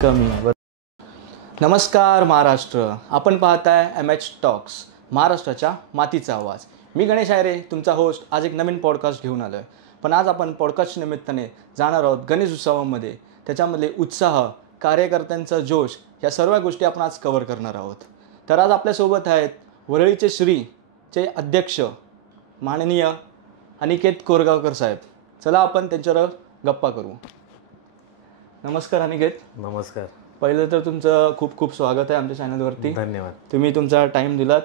कमी आहे. नमस्कार महाराष्ट्र, आपण पाहताय MH टॉक्स, महाराष्ट्राच्या मातीचा आवाज. मी गणेश आयरे, तुमचा होस्ट. आज एक नवीन पॉडकास्ट घेऊन आलो आहे. पण आज आपण पॉडकास्ट निमित्ताने जाणार आहोत गणेश उत्सवामध्ये. त्याच्यामधले उत्साह, कार्यकर्त्यांचा जोश, या सर्व गोष्टी आपण आज कव्हर करणार आहोत. तर आज आपल्यासोबत आहेत वरळीचे श्रीचे अध्यक्ष माननीय अनिकेत कोरगावकर साहेब. चला आपण त्यांच्यावर गप्पा करू. नमस्कार अनिकेत. नमस्कार. पहिलं तर तुमचं खूप खूप स्वागत आहे आमच्या चॅनलवरती. धन्यवाद. तुम्ही तुमचा टाईम दिलात.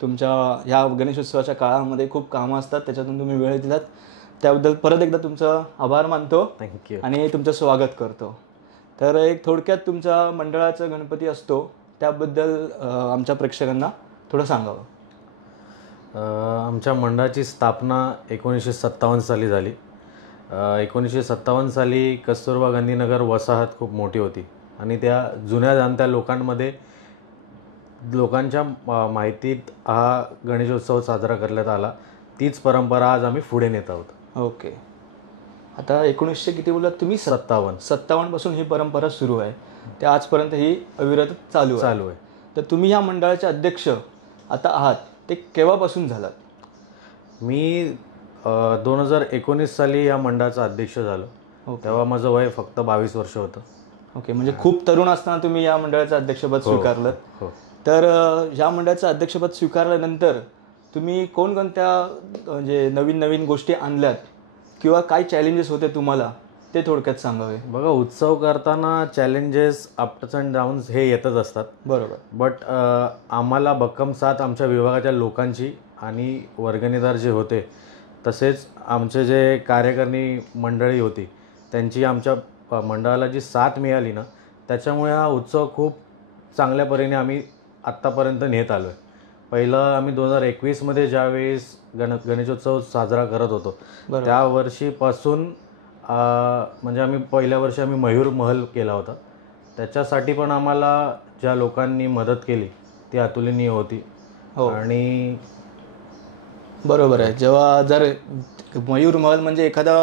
तुमच्या ह्या गणेशोत्सवाच्या काळामध्ये खूप कामं असतात, त्याच्यातून तुम्ही वेळ दिलात, त्याबद्दल परत एकदा तुमचं आभार मानतो. थँक्यू. आणि तुमचं स्वागत करतो. तर एक थोडक्यात तुमचा मंडळाचा गणपती असतो त्याबद्दल आमच्या प्रेक्षकांना थोडं सांगावं. आमच्या मंडळाची स्थापना 1957 साली झाली. 1957 साली कस्तुरबा गांधीनगर वसाहत खूप मोठी होती आणि त्या जुन्या जाणत्या लोकांच्या माहितीत हा गणेशोत्सव साजरा करण्यात आला. तीच परंपरा आज आम्ही पुढे नेत आहोत. ओके. आता 1900 किती बोललात तुम्ही? 57 पासून ही परंपरा सुरू आहे, ते आजपर्यंत ही अविरत चालू आहे. तर तुम्ही ह्या मंडळाचे अध्यक्ष आता आहात, ते केव्हापासून झालात? मी 2019 साली या मंडळाचा अध्यक्ष झालो. तेव्हा माझं वय फक्त 22 वर्ष होतं. ओके, म्हणजे खूप तरुण असताना तुम्ही या मंडळाचं अध्यक्षपद स्वीकारलं. तर या मंडळाचं अध्यक्षपद स्वीकारल्यानंतर तुम्ही कोणकोणत्या म्हणजे नवीन गोष्टी आणल्यात किंवा काय चॅलेंजेस होते तुम्हाला, ते थोडक्यात सांगावे. बघा, उत्सव करताना चॅलेंजेस, अप्स अँड डाऊन्स हे येतच असतात. बरोबर. बट आम्हाला भक्कम साथ आमच्या विभागाच्या लोकांची आणि वर्गणीदार जे होते, तसेच आमचे जे कार्यकारिणी मंडळी होती, त्यांची आमच्या मंडळाला जी साथ मिळाली ना, त्याच्यामुळे हा उत्सव खूप चांगल्या परीने आम्ही आत्तापर्यंत नेत आलो आहे. पहिलं आम्ही 2021मध्ये ज्यावेळेस गणेशोत्सव साजरा करत होतो, त्या वर्षीपासून म्हणजे आम्ही पहिल्या वर्षी आम्ही मयूर महल केला होता. त्याच्यासाठी पण आम्हाला ज्या लोकांनी मदत केली ती अतुलनीय होती. आणि बरोबर आहे. जेव्हा जर मयूर महल म्हणजे एखादा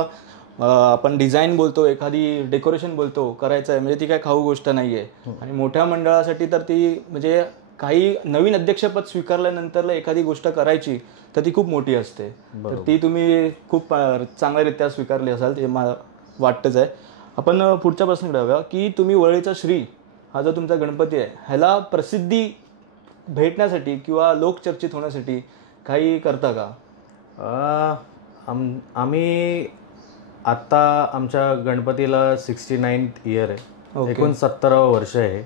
आपण डिझाईन बोलतो, एखादी डेकोरेशन बोलतो करायचं आहे, म्हणजे ती काय खाऊ गोष्ट नाही आहे. आणि मोठ्या मंडळासाठी तर ती म्हणजे काही नवीन अध्यक्षपद स्वीकारल्यानंतर एखादी गोष्ट करायची तर ती खूप मोठी असते. तर ती तुम्ही खूप चांगल्यारीत्या स्वीकारली असाल, ते मला वाटतंच आहे. आपण पुढच्या प्रश्नाकडे जाऊया की तुम्ही वरळीचा श्री हा जो तुमचा गणपती आहे, ह्याला प्रसिद्धी भेटण्यासाठी किंवा लोकचर्चित होण्यासाठी काही करता का? आम्ही आत्ता आमच्या गणपतीला 69th इयर आहे, 69वं वर्ष आहे.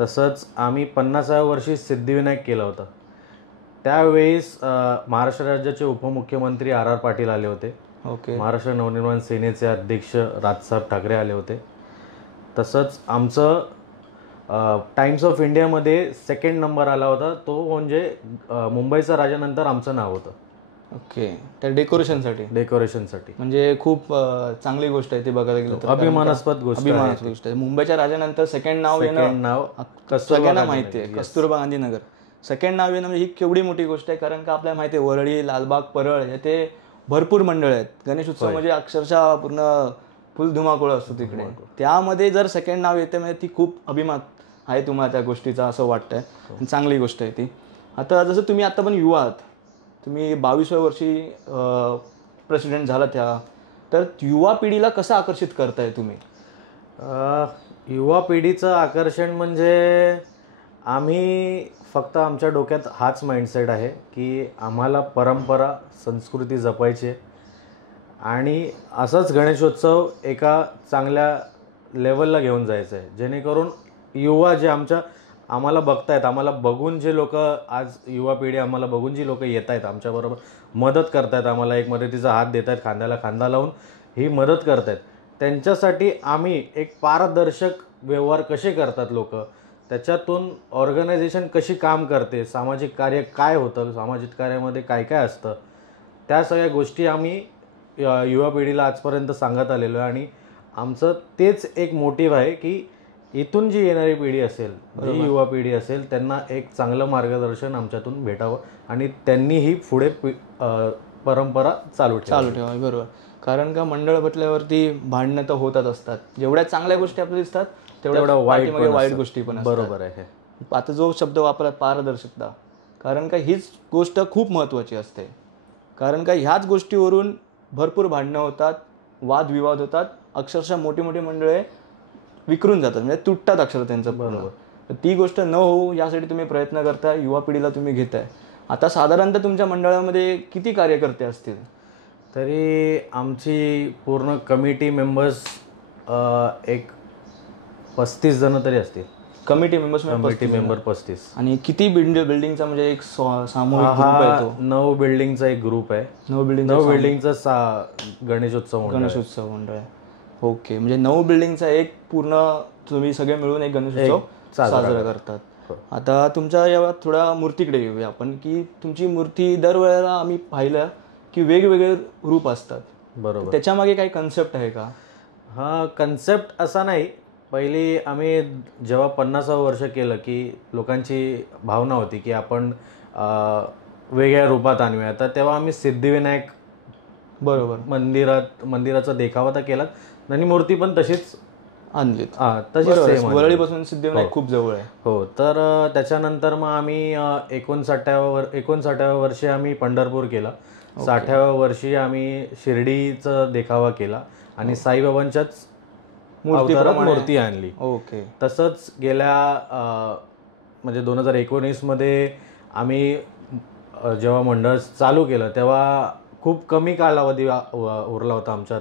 तसंच आम्ही 50व्या वर्षी सिद्धिविनायक केला होता. त्यावेळेस महाराष्ट्र राज्याचे उपमुख्यमंत्री RR पाटील आले होते. महाराष्ट्र नवनिर्माण सेनेचे अध्यक्ष राजसाहेब ठाकरे आले होते. तसंच आमचं टाइम्स ऑफ इंडियामध्ये 2nd नंबर आला होता. तो म्हणजे मुंबईचा राजानंतर आमचं नाव होतं. ओके. त्या डेकोरेशनसाठी म्हणजे खूप चांगली गोष्ट आहे ती बघायला गेलं तर. अभिमानास्पद गोष्ट आहे. मुंबईच्या राजानंतर सेकंड नाव सगळ्यांना माहिती आहे, कस्तुरबा गांधीनगर. सेकंड नाव येणं ही केवढी मोठी गोष्ट आहे, कारण का आपल्याला माहिती आहे वरळी, लालबाग, परळ हे ते भरपूर मंडळ आहेत. गणेश उत्सव म्हणजे अक्षरशः पूर्ण फुल धुमाकूळ असतो तिकडे. त्यामध्ये जर सेकंड नाव येते म्हणजे ती खूप अभिमान आहे तुम्हाला त्या गोष्टीचा, असं वाटतंय. चांगली गोष्ट आहे ती. आता जसं तुम्ही आता पण युवा आहात, तुम्ही 22व्या वर्षी प्रेसिडेंट झालात ह्या, तर युवा पिढीला कसं आकर्षित करताय तुम्ही? युवा पिढीचं आकर्षण म्हणजे आम्ही फक्त आमच्या डोक्यात हाच माइंडसेट आहे की आम्हाला परंपरा, संस्कृती जपायची आहे आणि असंच गणेशोत्सव एका चांगल्या लेवलला घेऊन जायचं आहे, जेणेकरून युवा जे आम्हाला बघतायत, आम्हाला बघून जे लोक आज युवा पिढी आम्हाला बघून जी लोक येत आहेत आमच्याबरोबर मदत करतायत, आम्हाला एक मदतीचा हात देत आहेत, खांद्याला खांदा लावून ही मदत करतायत, त्यांच्यासाठी आम्ही एक पारदर्शक व्यवहार कसे करतात लोक, त्याच्यातून ऑर्गनायझेशन कशी काम करते, सामाजिक कार्य काय होतं, सामाजिक कार्यामध्ये काय काय असतं, त्या सगळ्या गोष्टी आम्ही युवा पिढीला आजपर्यंत सांगत आलेलो आहे. आणि आमचं तेच एक मोटिव्ह आहे की इथून जी येणारी पिढी असेल, जी युवा पिढी असेल, त्यांना एक चांगलं मार्गदर्शन आमच्यातून भेटावं आणि त्यांनी ही पुढे परंपरा चालू ठेवावी. बरोबर. कारण का मंडळ म्हटल्यावरती भांडणं तर होतच असतात. जेवढ्या चांगल्या गोष्टी आपल्याला दिसतात तेवढा वाईट वाईट गोष्टी पण असतात. बरोबर आहे. आता जो शब्द वापरला पारदर्शकता, कारण का हीच गोष्ट खूप महत्त्वाची असते. कारण का ह्याच गोष्टीवरून भरपूर भांडणं होतात, वादविवाद होतात, अक्षरशः मोठी मोठी मंडळे विखरून जातात, म्हणजे तुटतात अक्षर त्यांचं. बरोबर. तर ती गोष्ट न होऊ यासाठी तुम्ही प्रयत्न करताय, युवा पिढीला तुम्ही घेताय. आता साधारणतः तुमच्या मंडळामध्ये किती कार्यकर्ते असतील? तरी आमची पूर्ण कमिटी मेंबर्स एक 35 जण तरी असतील. Committee member 35. आणि किती बिल्डिंगचा म्हणजे एक सामूहिक ग्रुप आहे तो? 9 बिल्डिंगचा एक ग्रुप आहे. 9 बिल्डिंगचा गणेशोत्सव मंडळ आहे. ओके, म्हणजे 9 बिल्डिंगचा एक पूर्ण तुम्ही सगळे मिळून एक गणेशोत्सव साजरा करतात. आता तुमच्या या थोड्या मूर्तीकडे येऊया आपण, की तुमची मूर्ती दरवेळेला आम्ही पाहिलं की वेगवेगळे रूप असतात. बरोबर. त्याच्यामागे काही कन्सेप्ट आहे का? हा कन्सेप्ट असा नाही. पहिली आम्ही जेव्हा 50वं वर्ष केलं की लोकांची भावना होती की आपण वेगळ्या रूपात आणूया, तर तेव्हा आम्ही सिद्धिविनायक बरोबर मंदिराचा देखावा तर केला आणि मूर्ती पण तशीच आणली. तशीच वरळीपासून सिद्धिविनायक खूप जवळ आहे. हो. तर त्याच्यानंतर मग आम्ही 59व्या वर्षी आम्ही पंढरपूर केला. 60व्या वर्षी आम्ही शिर्डीचा देखावा केला आणि साईबाबांच्याच मूर्ती आणली. ओके. तसंच गेल्या म्हणजे 2019 मध्ये आम्ही जेव्हा मंडळ चालू केलं तेव्हा खूप कमी कालावधी उरला होता आमच्यात.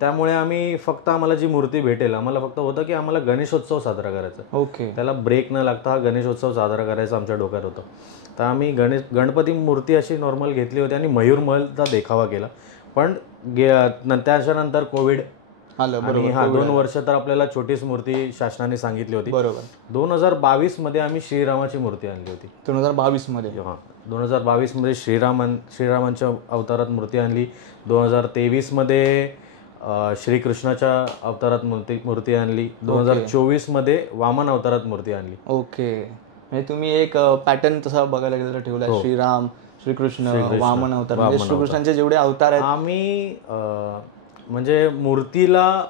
त्यामुळे आम्ही फक्त आम्हाला जी मूर्ती भेटेल, आम्हाला फक्त होतं की आम्हाला गणेशोत्सव साजरा करायचा. ओके. त्याला ब्रेक न लागता हा गणेशोत्सव साजरा करायचा आमच्या डोक्यात होतं. तर आम्ही गणपती मूर्ती अशी नॉर्मल घेतली होती आणि मयूरमहलचा देखावा केला. पण त्याच्यानंतर कोविड आलं. आणि 2 वर्ष तर आपल्याला छोटीच मूर्ती शासनाने सांगितली होती. बरोबर. 2022 मध्ये आम्ही श्रीरामाची मूर्ती आणली होती. 2022 मध्ये? हां, 2022 मध्ये श्रीरामांच्या अवतारात मूर्ती आणली. 2023 मध्ये श्रीकृष्णाच्या अवतारात मूर्ती आणली. 2024 मध्ये वामन अवतारात मूर्ती आणली. ओके. म्हणजे तुम्ही एक पॅटर्न तसा बघायला गेलं तर ठेवला. श्रीराम, श्रीकृष्ण, वामन अवतार, म्हणजे श्रीकृष्णांचे जेवढे अवतार आहेत आम्ही म्हणजे मूर्तीला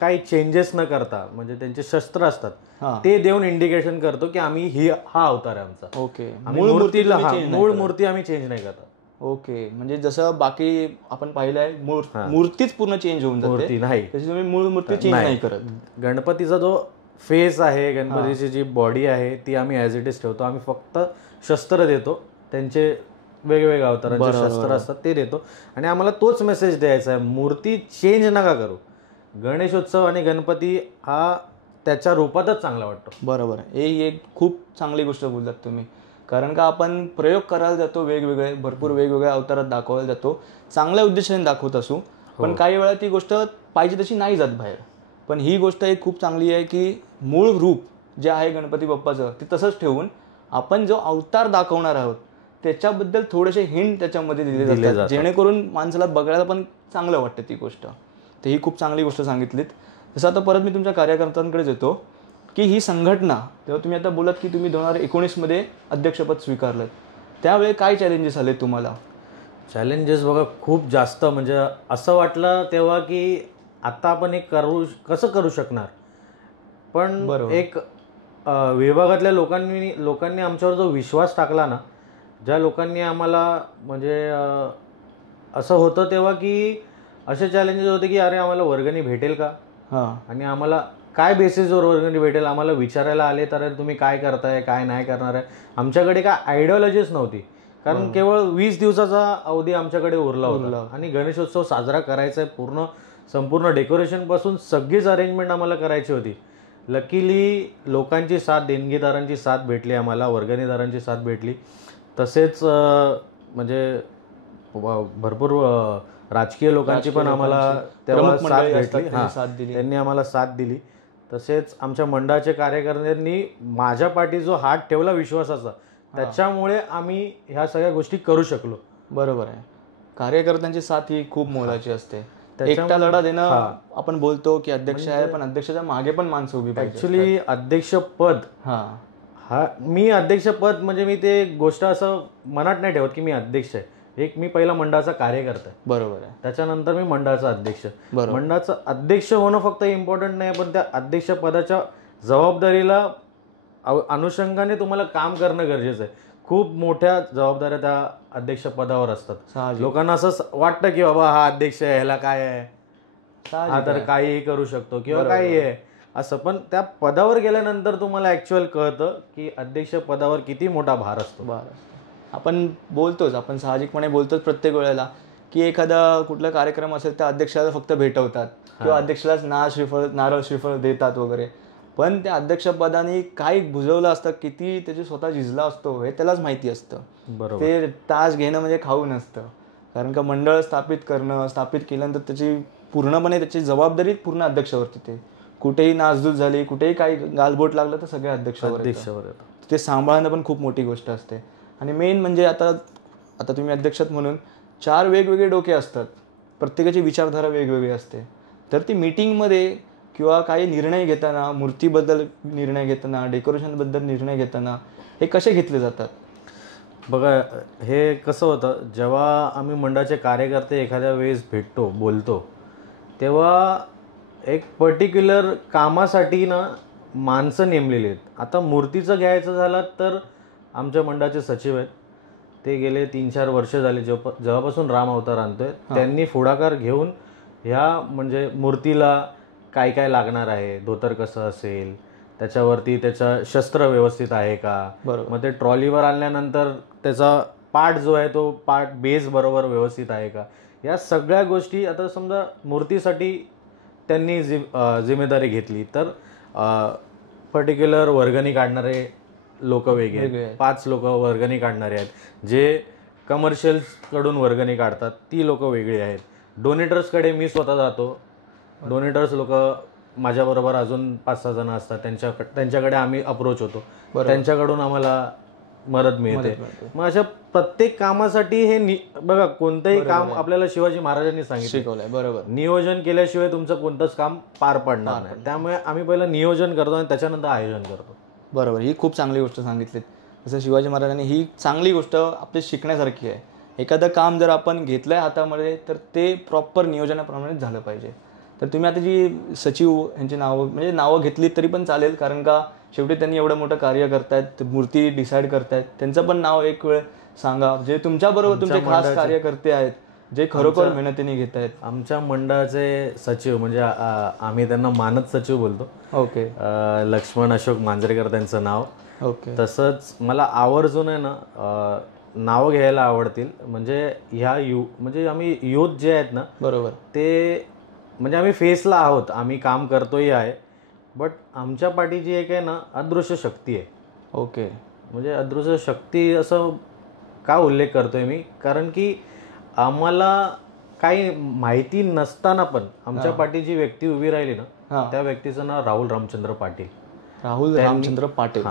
काही चेंजेस न करता, म्हणजे त्यांचे शस्त्र असतात ते देऊन इंडिकेशन करतो की आम्ही हा अवतार आहे आमचा. ओके. मूळ मूर्ती आम्ही चेंज नाही करत. ओके. म्हणजे जसं बाकी आपण पाहिलंय मूर्तीच पूर्ण चेंज होऊन जाते, मूर्ती नाही, त्याची तुम्ही मूळ मूर्ती चेंज नाही करत. गणपतीचा जो फेस आहे, गणपतीची जी बॉडी आहे ती आम्ही ॲज इट इज ठेवतो. आम्ही फक्त शस्त्र देतो, त्यांचे वेगवेगळ्या अवतारांचे शस्त्र असतात ते देतो आणि आम्हाला तोच मेसेज द्यायचा आहे, मूर्ती चेंज नका करू. गणेशोत्सव आणि गणपती हा त्याच्या रूपातच चांगला वाटतो. बरोबर. ही एक खूप चांगली गोष्ट बोललात तुम्ही. कारण का आपण प्रयोग करायला जातो, भरपूर वेगवेगळ्या अवतारात दाखवायला जातो, चांगल्या उद्देशाने दाखवत असू, पण काही वेळा ती गोष्ट पाहिजे तशी नाही जात बाहेर. पण ही गोष्ट एक खूप चांगली आहे की मूळ रूप जे आहे गणपती बाप्पाचं ते तसंच ठेवून आपण जो अवतार दाखवणार आहोत त्याच्याबद्दल थोडेसे हिंट त्याच्यामध्ये दिले जातात, जेणेकरून माणसाला बघायला पण चांगलं वाटतं ती गोष्ट. तर ही खूप चांगली गोष्ट सांगितलीत. जसं आता परत मी तुमच्या कार्यकर्त्यांकडेच येतो की ही संघटना, तेव्हा तुम्ही आता बोलत की तुम्ही 2019 मध्ये अध्यक्षपद स्वीकारलं, त्यावेळी काय चॅलेंजेस आले तुम्हाला? चॅलेंजेस बघा खूप जास्त, म्हणजे असं वाटलं तेव्हा की आता आपण एक कसं करू शकणार. पण एक विभागातल्या लोकांनी आमच्यावर जो विश्वास टाकला ना, ज्या लोकांनी आम्हाला, म्हणजे असं होतं तेव्हा की असे चॅलेंजेस होते की अरे आम्हाला वर्गणी भेटेल का, आणि आम्हाला काय बेसिसवर वर्गणी भेटेल आम्हाला विचारायला आले, तर तुम्ही काय करताय, काय नाही करणार आहे. आमच्याकडे काय आयडिओलॉजीच नव्हती, कारण केवळ 20 दिवसाचा अवधी आमच्याकडे उरला होता आणि गणेशोत्सव साजरा करायचा आहे. संपूर्ण डेकोरेशन पासून सगळीच अरेंजमेंट आम्हाला करायची होती. लकीली लोकांची साथ, देणगीदारांची साथ भेटली आम्हाला, वर्गणीदारांची साथ भेटली. तसेच म्हणजे भरपूर राजकीय लोकांची पण आम्हाला तेव्हा साथ भेटली, त्यांनी आम्हाला साथ दिली. तसेच आमच्या मंडळाच्या कार्यकर्त्यांनी माझ्या पाठी जो हात ठेवला विश्वासाचा, त्याच्यामुळे आम्ही ह्या सगळ्या गोष्टी करू शकलो. बरोबर आहे. कार्यकर्त्यांची साथ ही खूप मोलाची असते. एकटा लढा देणं, आपण बोलतो की अध्यक्ष आहे, पण अध्यक्षाच्या मागे पण माणसं उभी पाहिजे. ऍक्च्युली अध्यक्षपद, मी अध्यक्षपद म्हणजे मी ते गोष्ट असं मनात नाही ठेवत की मी अध्यक्ष आहे. एक मी पहिला मंडळाचा कार्यकर्ता आहे, बरोबर आहे. त्याच्यानंतर मी मंडळाचा अध्यक्ष. बरोबर. मंडळाचा अध्यक्ष होणं फक्त इम्पॉर्टंट नाही, पण त्या अध्यक्ष पदाच्या जबाबदारीला अनुषंगाने तुम्हाला काम करणं गरजेचं आहे. खूप मोठ्या जबाबदाऱ्या त्या अध्यक्ष पदावर असतात. साहजिक. लोकांना असं वाटतं की बाबा हा अध्यक्ष आहे, ह्याला काय आहे, साहजिक हा तर आहे. काहीही करू शकतो किंवा काही आहे असं. पण त्या पदावर गेल्यानंतर तुम्हाला ऍक्च्युअल कळतं की अध्यक्ष पदावर किती मोठा भार असतो. बरं, आपण बोलतोच, आपण साहजिकपणे बोलतोच प्रत्येक वेळेला की एखादा कुठला कार्यक्रम असेल त्या अध्यक्षाला फक्त भेटवतात किंवा अध्यक्षालाच नारळ श्रीफळ देतात वगैरे. पण त्या अध्यक्षपदाने काय भुजवलं असतं, किती त्याची स्वतः झिजला असतो हे त्यालाच माहिती असतं. बरोबर. ते तास घेणं म्हणजे खाऊ नसतं. कारण का मंडळ स्थापित केल्यानंतर त्याची पूर्णपणे त्याची जबाबदारी पूर्ण अध्यक्षावरती. ते कुठेही नासधूस झाली, कुठेही काही गालबोट लागलं तर सगळ्या अध्यक्षावर येतं. ते सांभाळणं पण खूप मोठी गोष्ट असते. आणि मेन म्हणजे आता तुम्ही अध्यक्षात म्हणून 4 वेगवेगळे डोके असतात, प्रत्येकाची विचारधारा वेगवेगळी असते. तर ती मीटिंगमध्ये किंवा काही निर्णय घेताना, मूर्तीबद्दल निर्णय घेताना, डेकोरेशनबद्दल निर्णय घेताना हे कसे घेतले जातात? बघा, हे कसं होतं, जेव्हा आम्ही मंडळाचे कार्यकर्ते एखाद्या वेळेस भेटतो, बोलतो, तेव्हा एक पर्टिक्युलर कामासाठी ना माणसं नेमलेली आहेत. आता मूर्तीचं घ्यायचं झालं तर आमच्या मंडळाचे सचिव आहेत, ते गेले 3-4 वर्ष झाले जेव्हापासून राम अवतार आणतोय त्यांनी पुढाकार घेऊन ह्या म्हणजे मूर्तीला काय काय लागणार आहे, धोतर कसं असेल, त्याच्यावरती त्याचं शस्त्र व्यवस्थित आहे का, मग ते ट्रॉलीवर आणल्यानंतर त्याचा पार्ट जो आहे तो पार्ट बेस बरोबर व्यवस्थित आहे का, या सगळ्या गोष्टी. आता समजा मूर्तीसाठी त्यांनी जिम्मेदारी घेतली तर पर्टिक्युलर वर्गणी काढणारे लोक वेगळे, 5 लोक वर्गणी काढणारे आहेत, जे कमर्शियल्सकडून वर्गणी काढतात ती लोक वेगळी आहेत. डोनेटर्सकडे मी स्वतः जातो, डोनेटर्स लोक माझ्याबरोबर अजून 5-6 जण असतात, त्यांच्याकडे आम्ही अप्रोच होतो, त्यांच्याकडून आम्हाला मदत मिळते. मग अशा प्रत्येक कामासाठी हे बघा, कोणतंही काम आपल्याला शिवाजी महाराजांनी सांगितलं, बरोबर, नियोजन केल्याशिवाय तुमचं कोणतंच काम पार पडणार नाही. त्यामुळे आम्ही पहिलं नियोजन करतो आणि त्याच्यानंतर आयोजन करतो. बरोबर, ही खूप चांगली गोष्ट सांगितलीत. जसं शिवाजी महाराजांनी, ही चांगली गोष्ट आपली शिकण्यासारखी आहे. एखादं काम जर आपण घेतलंय हातामध्ये तर ते प्रॉपर नियोजनाप्रमाणेच झालं पाहिजे. तर तुम्ही आता जी सचिव यांची नावं घेतली तरी पण चालेल, कारण का शेवटी त्यांनी एवढं मोठं कार्य करतायत, मूर्ती डिसाईड करतायत, त्यांचं पण नाव एक वेळ सांगा, जे तुमच्याबरोबर तुमचे खास कार्यकर्ते आहेत, जे खरोखर मेहनतीने घेत आहेत. आमच्या मंडळाचे सचिव म्हणजे आम्ही त्यांना मानद सचिव बोलतो. ओके. लक्ष्मण अशोक मांजरेकर त्यांचं नाव. ओके. तसंच मला आवर्जून आहे ना नावं घ्यायला आवडतील. म्हणजे म्हणजे आम्ही युथ जे आहेत ना, बरोबर, ते म्हणजे आम्ही फेसला आहोत, आम्ही काम करतोही आहे, बट आमच्या पाठीची एक आहे ना अदृश्य शक्ती आहे. ओके. म्हणजे अदृश्य शक्ती असं का उल्लेख करतोय मी, कारण की आम्हाला काही माहिती नसताना पण आमच्या पाठीची व्यक्ती उभी राहिली ना, त्या व्यक्तीचं नाव राहुल रामचंद्र पाटील. रामचंद्र पाटील.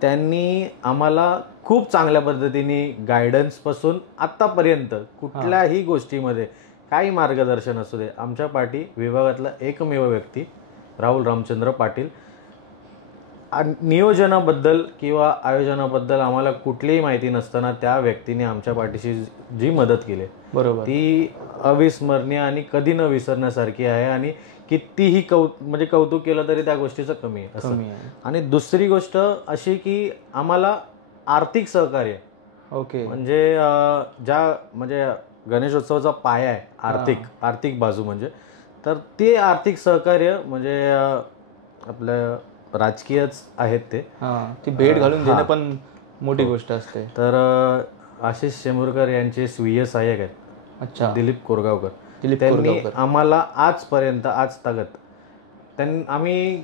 त्यांनी आम्हाला खूप चांगल्या पद्धतीने गायडन्स पासून आतापर्यंत कुठल्याही गोष्टीमध्ये काही मार्गदर्शन असू दे, आमच्या पाठी विभागातला एकमेव व्यक्ती राहुल रामचंद्र पाटील. नियोजनाबद्दल किंवा आयोजनाबद्दल आम्हाला कुठलीही माहिती नसताना त्या व्यक्तीने आमच्या पाठीशी जी मदत केली, बरोबर, ती अविस्मरणीय आणि कधी न विसरण्यासारखी आहे. आणि कितीही म्हणजे कौतुक केलं तरी त्या गोष्टीचं कमी आहे. आणि दुसरी गोष्ट अशी की आम्हाला आर्थिक सहकार्य, ओके, म्हणजे म्हणजे गणेशोत्सवाचा पाया आहे आर्थिक बाजू, म्हणजे तर ते आर्थिक सहकार्य म्हणजे आपलं राजकीयच आहेत ते. ती भेट घालून देणं पण मोठी गोष्ट असते. तर आशिष शेंबूरकर यांचे स्वीय सहाय्यक आहेत. अच्छा. दिलीप कोरगावकर. त्यांनी आम्हाला आजपर्यंत आज तागत आम्ही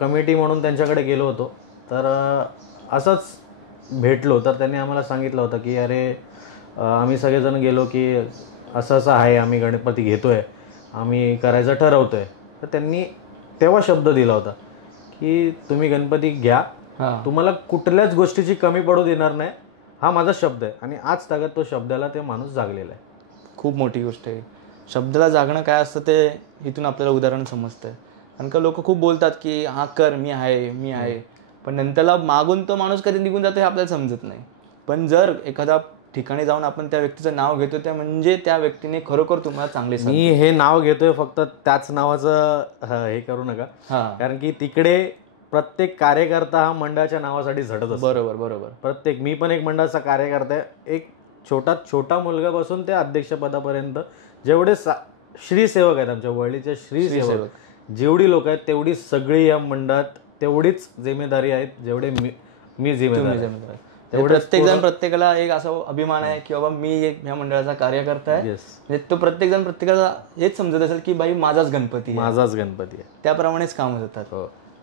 कमिटी म्हणून त्यांच्याकडे गेलो होतो, तर असंच भेटलो, तर त्यांनी आम्हाला सांगितलं होतं की अरे आम्ही सगळेजण गेलो की असं असं आहे, आम्ही गणपती घेतोय, आम्ही करायचं ठरवतोय. तर त्यांनी तेव्हा शब्द दिला होता की तुम्ही गणपती घ्या, तुम्हाला कुठल्याच गोष्टीची कमी पडू देणार नाही, हा माझा शब्द आहे. आणि आज तागत तो शब्दाला ते माणूस जागलेला आहे. खूप मोठी गोष्ट आहे. शब्दाला जागणं काय असतं ते इथून आपल्याला उदाहरण समजतं. कारण का लोक खूप बोलतात की हा कर, मी आहे, पण नंतरला मागून तो माणूस कधी निघून जातो हे आपल्याला समजत नाही. पण जर एखादा ठिकाणी जाऊन आपण त्या व्यक्तीचं नाव घेतो त्या म्हणजे त्या व्यक्तीने खरोखर तुम्हाला चांगले मी हे नाव घेतोय फक्त त्याच नावाचं हे करू नका, कारण की तिकडे प्रत्येक कार्यकर्ता हा मंडळाच्या नावासाठी झटत असतो. बरोबर बरोबर. प्रत्येक, मी पण एक मंडळाचा कार्यकर्ता आहे. एक छोटा मुलगापासून ते अध्यक्षपदापर्यंत जेवढे श्रीसेवक आहेत आमच्या वळलीचे श्रीसेवक, जेवढी लोक आहेत तेवढी सगळी या मंडळात तेवढीच जिम्मेदारी आहेत जेवढे मी जिम्मेदार. प्रत्येक जण प्रत्येकाला एक असा अभिमान आहे की बाबा मी एक ह्या मंडळाचा कार्यकर्ता आहे. म्हणजे तो प्रत्येक जण प्रत्येकाला हेच समजत असेल की बाई माझाच गणपती आहे. त्याप्रमाणेच काम होतात.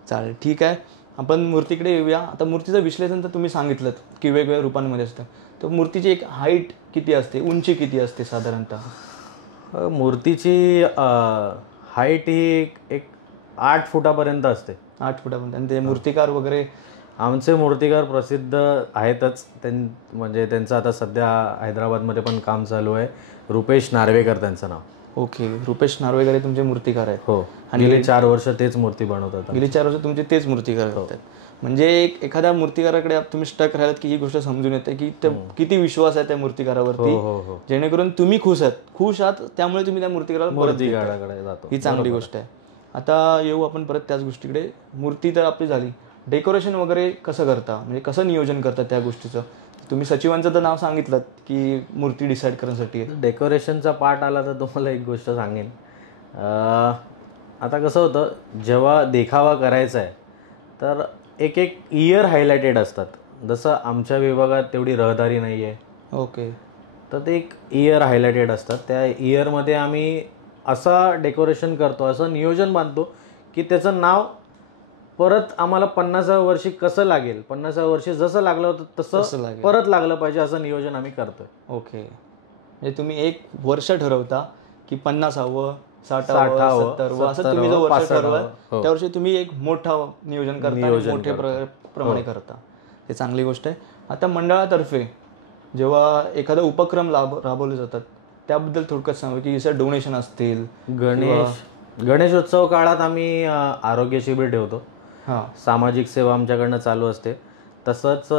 चालेल, ठीक आहे. आपण मूर्तीकडे येऊया. आता मूर्तीचं विश्लेषण तर तुम्ही सांगितलं की वेगवेगळ्या रूपांमध्ये असतं. तर मूर्तीची एक हाईट किती असते, उंची किती असते साधारणतः? मूर्तीची हाईट ही एक 8 फुटापर्यंत असते. 8 फुटापर्यंत. आणि ते मूर्तिकार वगैरे? आमचे मूर्तिकार प्रसिद्ध आहेतच. म्हणजे त्यांचं आता सध्या हैदराबादमध्ये पण काम चालू आहे. रुपेश नार्वेकर त्यांचं नाव. ओके, रुपेश नार्वेकर हे तुमचे मूर्तिकार आहेत? हो. आणि गेली 4 वर्ष तेच मूर्ती बनवतात. गेली 4 वर्ष तुमचे तेच मूर्तिकार करतात. म्हणजे एखाद्या मूर्तिकाराकडे तुम्ही स्टक राहिलात की ही गोष्ट समजून येते की किती विश्वास आहे त्या मूर्तिकारावरती, जेणेकरून तुम्ही खुश आहात त्यामुळे तुम्ही त्या मूर्तिकाराकडे जातो. ही चांगली गोष्ट आहे. आता येऊ आपण परत त्याच गोष्टीकडे. मूर्ती तर आपली झाली. डेकोरेशन वगैरे कसं करता, म्हणजे कसं नियोजन करता त्या गोष्टीचं? तुम्ही सचिवांचं तर नाव सांगितलं की मूर्ती डिसाईड करण्यासाठी. डेकोरेशनचा पार्ट आला तर तुम्हाला एक गोष्ट सांगेन. आता कसं होतं, जेव्हा देखावा करायचा आहे तर एक इयर हायलाइटेड असतात. जसं आमच्या विभागात तेवढी रहदारी नाही आहे. ओके. तर ते एक इयर हायलाइटेड असतात. त्या इयरमध्ये आम्ही असा डेकोरेशन करतो, असं नियोजन बांधतो की त्याचं नाव परत आम्हाला 50व्या वर्षी कसं लागेल, 50व्या वर्षी जसं लागलं होतं तसं परत लागलं पाहिजे, असं नियोजन आम्ही करतोय. ओके. म्हणजे तुम्ही एक वर्ष ठरवता की 50व, 60व, 70व असं तुम्ही जो वर्ष ठरवाल त्या वर्षी तुम्ही एक मोठं नियोजन करता, मोठे प्रमाणे करता. हे चांगली गोष्ट आहे. आता मंडळातर्फे जेव्हा एखादा उपक्रम राबवले जातात त्याबद्दल थोडक्यात सांगू की जसं डोनेशन असतील. गणेशोत्सव काळात आम्ही आरोग्य शिबिर ठेवतो. सामाजिक सेवा आमच्याकडनं चालू असते. तसंच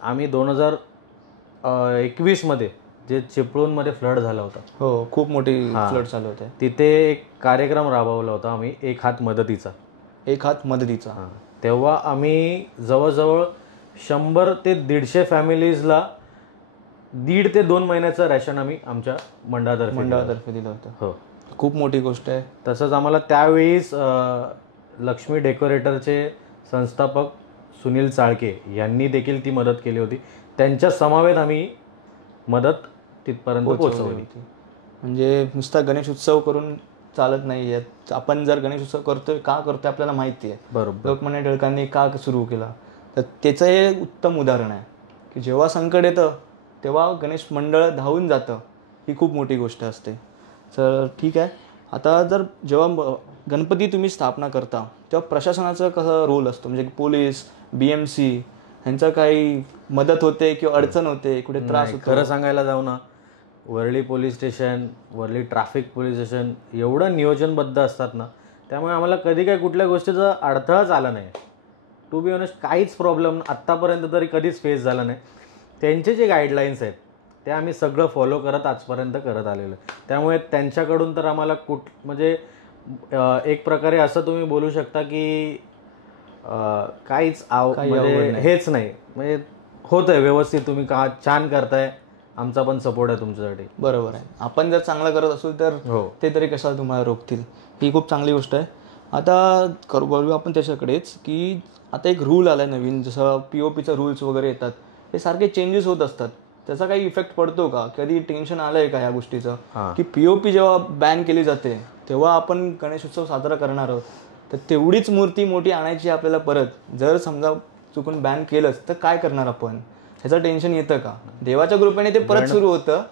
आम्ही 2021 मध्ये जे चिपळूणमध्ये फ्लड झाला होता, हो खूप मोठी फ्लड चालू होते, तिथे एक कार्यक्रम राबवला होता आम्ही, एक हात मदतीचा. तेव्हा आम्ही जवळजवळ 100 ते 150 फॅमिलीजला 1.5 ते 2 महिन्याचं रॅशन आम्ही आमच्या मंडळातर्फे दिलं होतं. हो, खूप मोठी गोष्ट आहे. तसंच आम्हाला त्यावेळीस लक्ष्मी डेकोरेटरचे संस्थापक सुनील चाळके यांनी देखील ती मदत केली होती. त्यांच्या समवेत आम्ही मदत तिथपर्यंत पोहोचवली होती. म्हणजे नुसता गणेश उत्सव करून चालत नाही आहे. आपण जर गणेश उत्सव करतोय का करतोय आपल्याला माहिती आहे. बरोबर. लोकमान्य टिळकांनी का सुरू केला, तर त्याचं हे उत्तम उदाहरण आहे की जेव्हा संकट येतं तेव्हा गणेश मंडळ धावून जातं. ही खूप मोठी गोष्ट असते. तर ठीक आहे. आता जेव्हा गणपती तुम्ही स्थापना करता तेव्हा प्रशासनाचं कसं रोल असतो, म्हणजे पोलीस, BMC ह्यांचं काही मदत होते किंवा अडचण होते, कुठे त्रास होतो? खरं सांगायला जाऊ ना, Worli police station, Worli traffic police station एवढं नियोजनबद्ध असतात ना, त्यामुळे आम्हाला कधी काही कुठल्या गोष्टीचा अडथळाच आला नाही. टू बी ऑनेस्ट काहीच प्रॉब्लेम आत्तापर्यंत तरी कधीच फेस झाला नाही. त्यांचे जे गाईडलाईन्स आहेत ते आम्ही सगळं फॉलो करत आजपर्यंत करत आलेलो आहे. त्यामुळे त्यांच्याकडून तर आम्हाला म्हणजे एक प्रकारे असं तुम्ही बोलू शकता की काहीच म्हणजे हेच नाही, म्हणजे होतंय व्यवस्थित, तुम्ही छान करताय, आमचा पण सपोर्ट आहे तुमच्यासाठी. बरोबर आहे. आपण जर चांगलं करत असू तर ते तरी कशाला तुम्हाला रोखतील. ही खूप चांगली गोष्ट आहे. आता बघू आपण त्याच्याकडेच की आता एक रूल आलाय नवीन, जसं POPचं रूल्स वगैरे येतात, हे सारखे चेंजेस होत असतात. त्याचा काही इफेक्ट पडतो का? कधी टेन्शन आलंय का ह्या गोष्टीचं की POP जेव्हा बॅन केली जाते तेव्हा आपण गणेश उत्सव साजरा करणार आहोत, तर तेवढीच मूर्ती मोठी आणायची आपल्याला परत, जर समजा चुकून बॅन केलंच तर काय करणार आपण? ह्याचं टेन्शन येतं का? देवाच्या कृपेने ते परत सुरू होतं.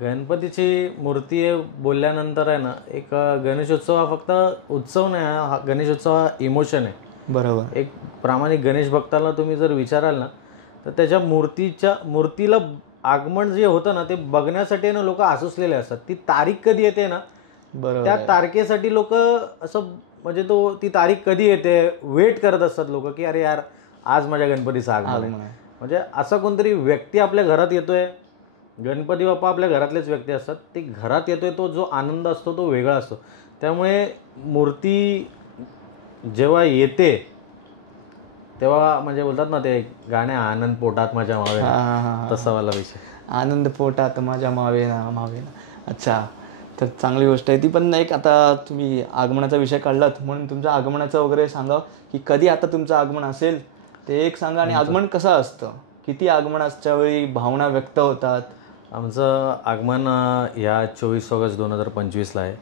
गणपतीची मूर्ती बोलल्यानंतर आहे ना, एक गणेशोत्सव हा फक्त उत्सव नाही, हा गणेशोत्सव हा इमोशन आहे. बरोबर. एक प्रामाणिक गणेश भक्ताला तुम्ही जर विचाराल ना, तर त्याच्या मूर्तीला आगमन जे होतं ना, ते बघण्यासाठी ना लोक आसुसलेले असतात. ती तारीख कधी येते ना, बरोबर, त्या तारखेसाठी लोक असं म्हणजे ती तारीख कधी येते वेट करत असतात लोक की अरे यार आज माझ्या गणपतीचं आगमन आहे. म्हणजे असा कोणतरी व्यक्ती आपल्या घरात येतोय, गणपती बाप्पा आपल्या घरातलेच व्यक्ती असतात, ते घरात येतोय, तो जो आनंद असतो तो वेगळा असतो. त्यामुळे मूर्ती जेव्हा येते तेव्हा म्हणजे बोलतात ना ते गाणे, आनंद पोटात माझ्या मावे, तसा वाला विषय. आनंद पोटात माझ्या मावेना मावेना. अच्छा, तर चांगली गोष्ट आहे ती. पण एक आता तुम्ही आगमनाचा विषय काढलात म्हणून तुमच्या आगमनाचं वगैरे सांगा की कधी आता तुमचं आगमन असेल ते एक सांगा. आणि आगमन कसं असतं, किती आगमनाच्या वेळी भावना व्यक्त होतात? आमचं आगमन ह्या 24 ऑगस्ट 2025ला आहे.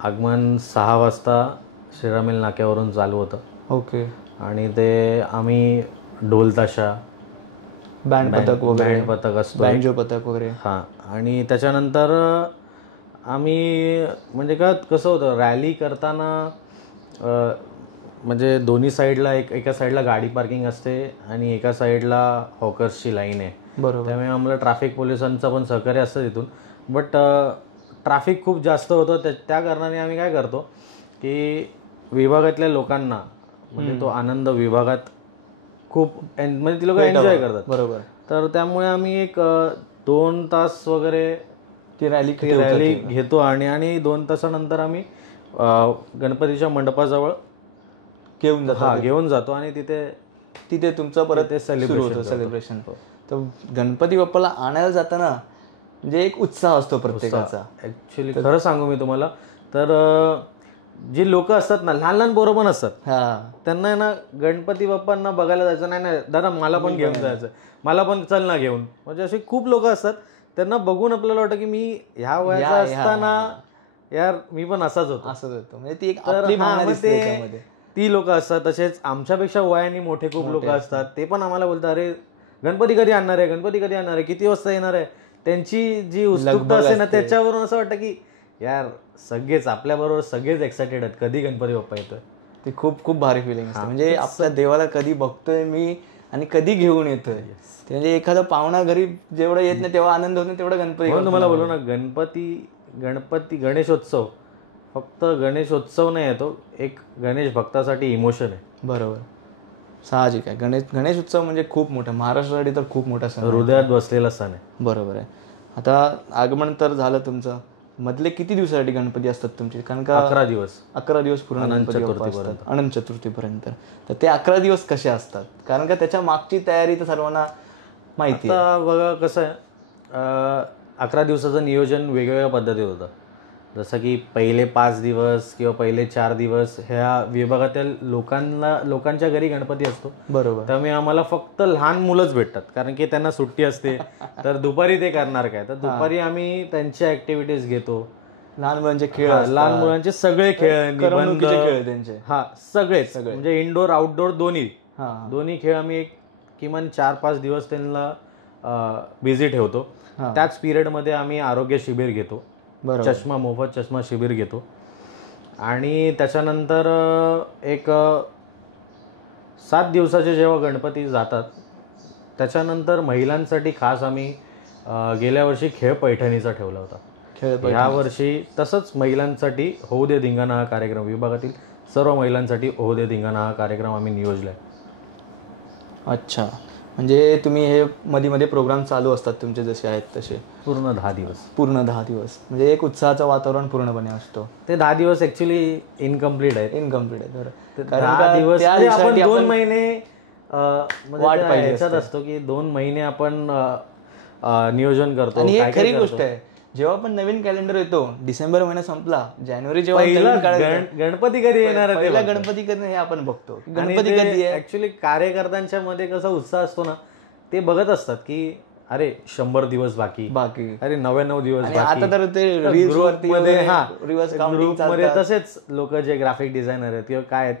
आगमन 6 वाजता श्रीरामेल नाक्यावरून चालू होतं. ओके. आणि ते आम्ही ढोल ताशा, बँड पथक वगैरे, बँड पथक असतो, बँजो पथक वगैरे. हां. आणि त्याच्यानंतर आम्ही म्हणजे कसं होतं, रॅली करताना म्हणजे दोन्ही साईडला एका साईडला गाडी पार्किंग असते आणि एका साईडला हॉकर्सची लाईन आहे. बरोबर. त्यामुळे आम्हाला ट्रॅफिक पोलिसांचं पण सहकार्य असतं तिथून. बट ट्रॅफिक खूप जास्त होतं, त्या कारणाने आम्ही काय करतो की विभागातल्या लोकांना म्हणजे तो आनंद विभागात खूप म्हणजे ती लोक एन्जॉय करतात. बरोबर. तर त्यामुळे आम्ही एक 2 तास वगैरे ती रॅली घेतो आणि 2 तासानंतर आम्ही गणपतीच्या मंडपाजवळ घेऊन जातो आणि तिथे तुमचं परत सेलिब्रेशन. तर गणपती बाप्पाला आणायला जाताना म्हणजे एक उत्साह असतो प्रत्येकाचा. ऍक्च्युली खरं सांगू मी तुम्हाला तर जी लोक असतात ना, लहान लहान पोरं पण असतात, त्यांना ना गणपती बाप्पांना बघायला जायचं नाही दादा मला पण घेऊन जायचं, मला पण चल ना घेऊन. म्हणजे असे खूप लोक असतात, त्यांना बघून आपल्याला वाटतं की मी ह्या वयाचा असताना यार मी पण असाच होतो. म्हणजे ती एक आपली भावना दिसते त्याच्यामध्ये. ती लोक असतात. तसेच आमच्यापेक्षा वयाने मोठे खूप लोक असतात, ते पण आम्हाला बोलतात अरे गणपती कधी आणणार आहे, गणपती कधी आणणार आहे, किती वाजता येणार आहे. त्यांची जी उत्सुकता असते ना त्याच्यावरून असं वाटतं की यार सगळेच आपल्याबरोबर सगळेच एक्सायटेड आहेत, कधी गणपती बाप्पा येतोय. ते खूप खूप भारी फिलिंग असते. म्हणजे आपल्या देवाला कधी बघतोय मी आणि कधी घेऊन येतोय. ते म्हणजे एखादा पाहुणा घरी जेवढा येत नाही तेव्हा आनंद होत नाही, तेवढा गणपती. तुम्हाला बोलू ना, गणेशोत्सव फक्त गणेशोत्सव नाही येतो, एक गणेश भक्तासाठी इमोशन आहे. बरोबर, साहजिक आहे. गणेश उत्सव म्हणजे खूप मोठा, महाराष्ट्रासाठी तर खूप मोठा सण, हृदयात बसलेला सण आहे. बरोबर आहे. आता आगमन तर झालं तुमचं, मधले किती दिवसासाठी गणपती असतात तुमचे? कारण का 11 दिवस पूर्ण अनंत चतुर्थीपर्यंत. तर ते 11 दिवस कसे असतात? कारण का त्याच्या मागची तयारी तर सर्वांना माहिती आहे. आता बघा कसं आहे, 11 दिवसाचं नियोजन वेगवेगळ्या पद्धतीत होतं. जसं की पहिले 5 दिवस किंवा पहिले 4 दिवस ह्या विभागातील लोकांच्या घरी गणपती असतो. बरोबर. त्यामुळे आम्हाला फक्त लहान मुलंच भेटतात, कारण की त्यांना सुट्टी असते. तर दुपारी ते करणार काय, तर दुपारी आम्ही त्यांच्या ऍक्टिव्हिटीज घेतो. लहान मुलांचे खेळ, लहान मुलांचे सगळे खेळ, निबंध, खेळ त्यांचे, सगळेच म्हणजे इनडोर आउटडोर दोन्ही खेळ आम्ही किमान 4-5 दिवस त्यांना बिझी ठेवतो. त्याच पिरियडमध्ये आम्ही आरोग्य शिबिर घेतो, मोफत चष्मा शिबिर घेतो. आणि त्याच्यानंतर एक 7 दिवसाचे जेव्हा गणपती जातात त्याच्यानंतर महिलांसाठी खास आम्ही गेल्या वर्षी खेळ पैठणीचा ठेवला होता. ह्या वर्षी तसंच महिलांसाठी होऊ दे धिंगाणा हा कार्यक्रम, विभागातील सर्व महिलांसाठी होऊ दे धिंगाणा हा कार्यक्रम आम्ही नियोजलाय. अच्छा, म्हणजे तुम्ही हे मध्ये मध्ये प्रोग्राम चालू असतात तुमचे जसे आहेत तसे पूर्ण 10 दिवस म्हणजे एक उत्साहाचं वातावरण पूर्णपणे असतो. ते 10 दिवस ऍक्च्युली इनकम्प्लीट आहे. 10 दिवस आपण 2 महिने वाट पाहिजे असतो की 2 महिने आपण नियोजन करतो. आणि ही खरी गोष्ट आहे, जेव्हा पण नवीन कॅलेंडर येतो, डिसेंबर महिना संपला, जानेवारी जेव्हा गणपती कधी येणार, गणपती कधी हे आपण बघतो, गणपती कधी आहे. ऍक्च्युली कार्यकर्त्यांच्या मध्ये कसा उत्साह असतो ना, ते बघत असतात की अरे 100 दिवस बाकी, अरे 99 दिवस बाकी. आता तर ते ग्रुपमध्ये तसेच लोक जे ग्राफिक डिझायनर आहेत किंवा काय आहेत,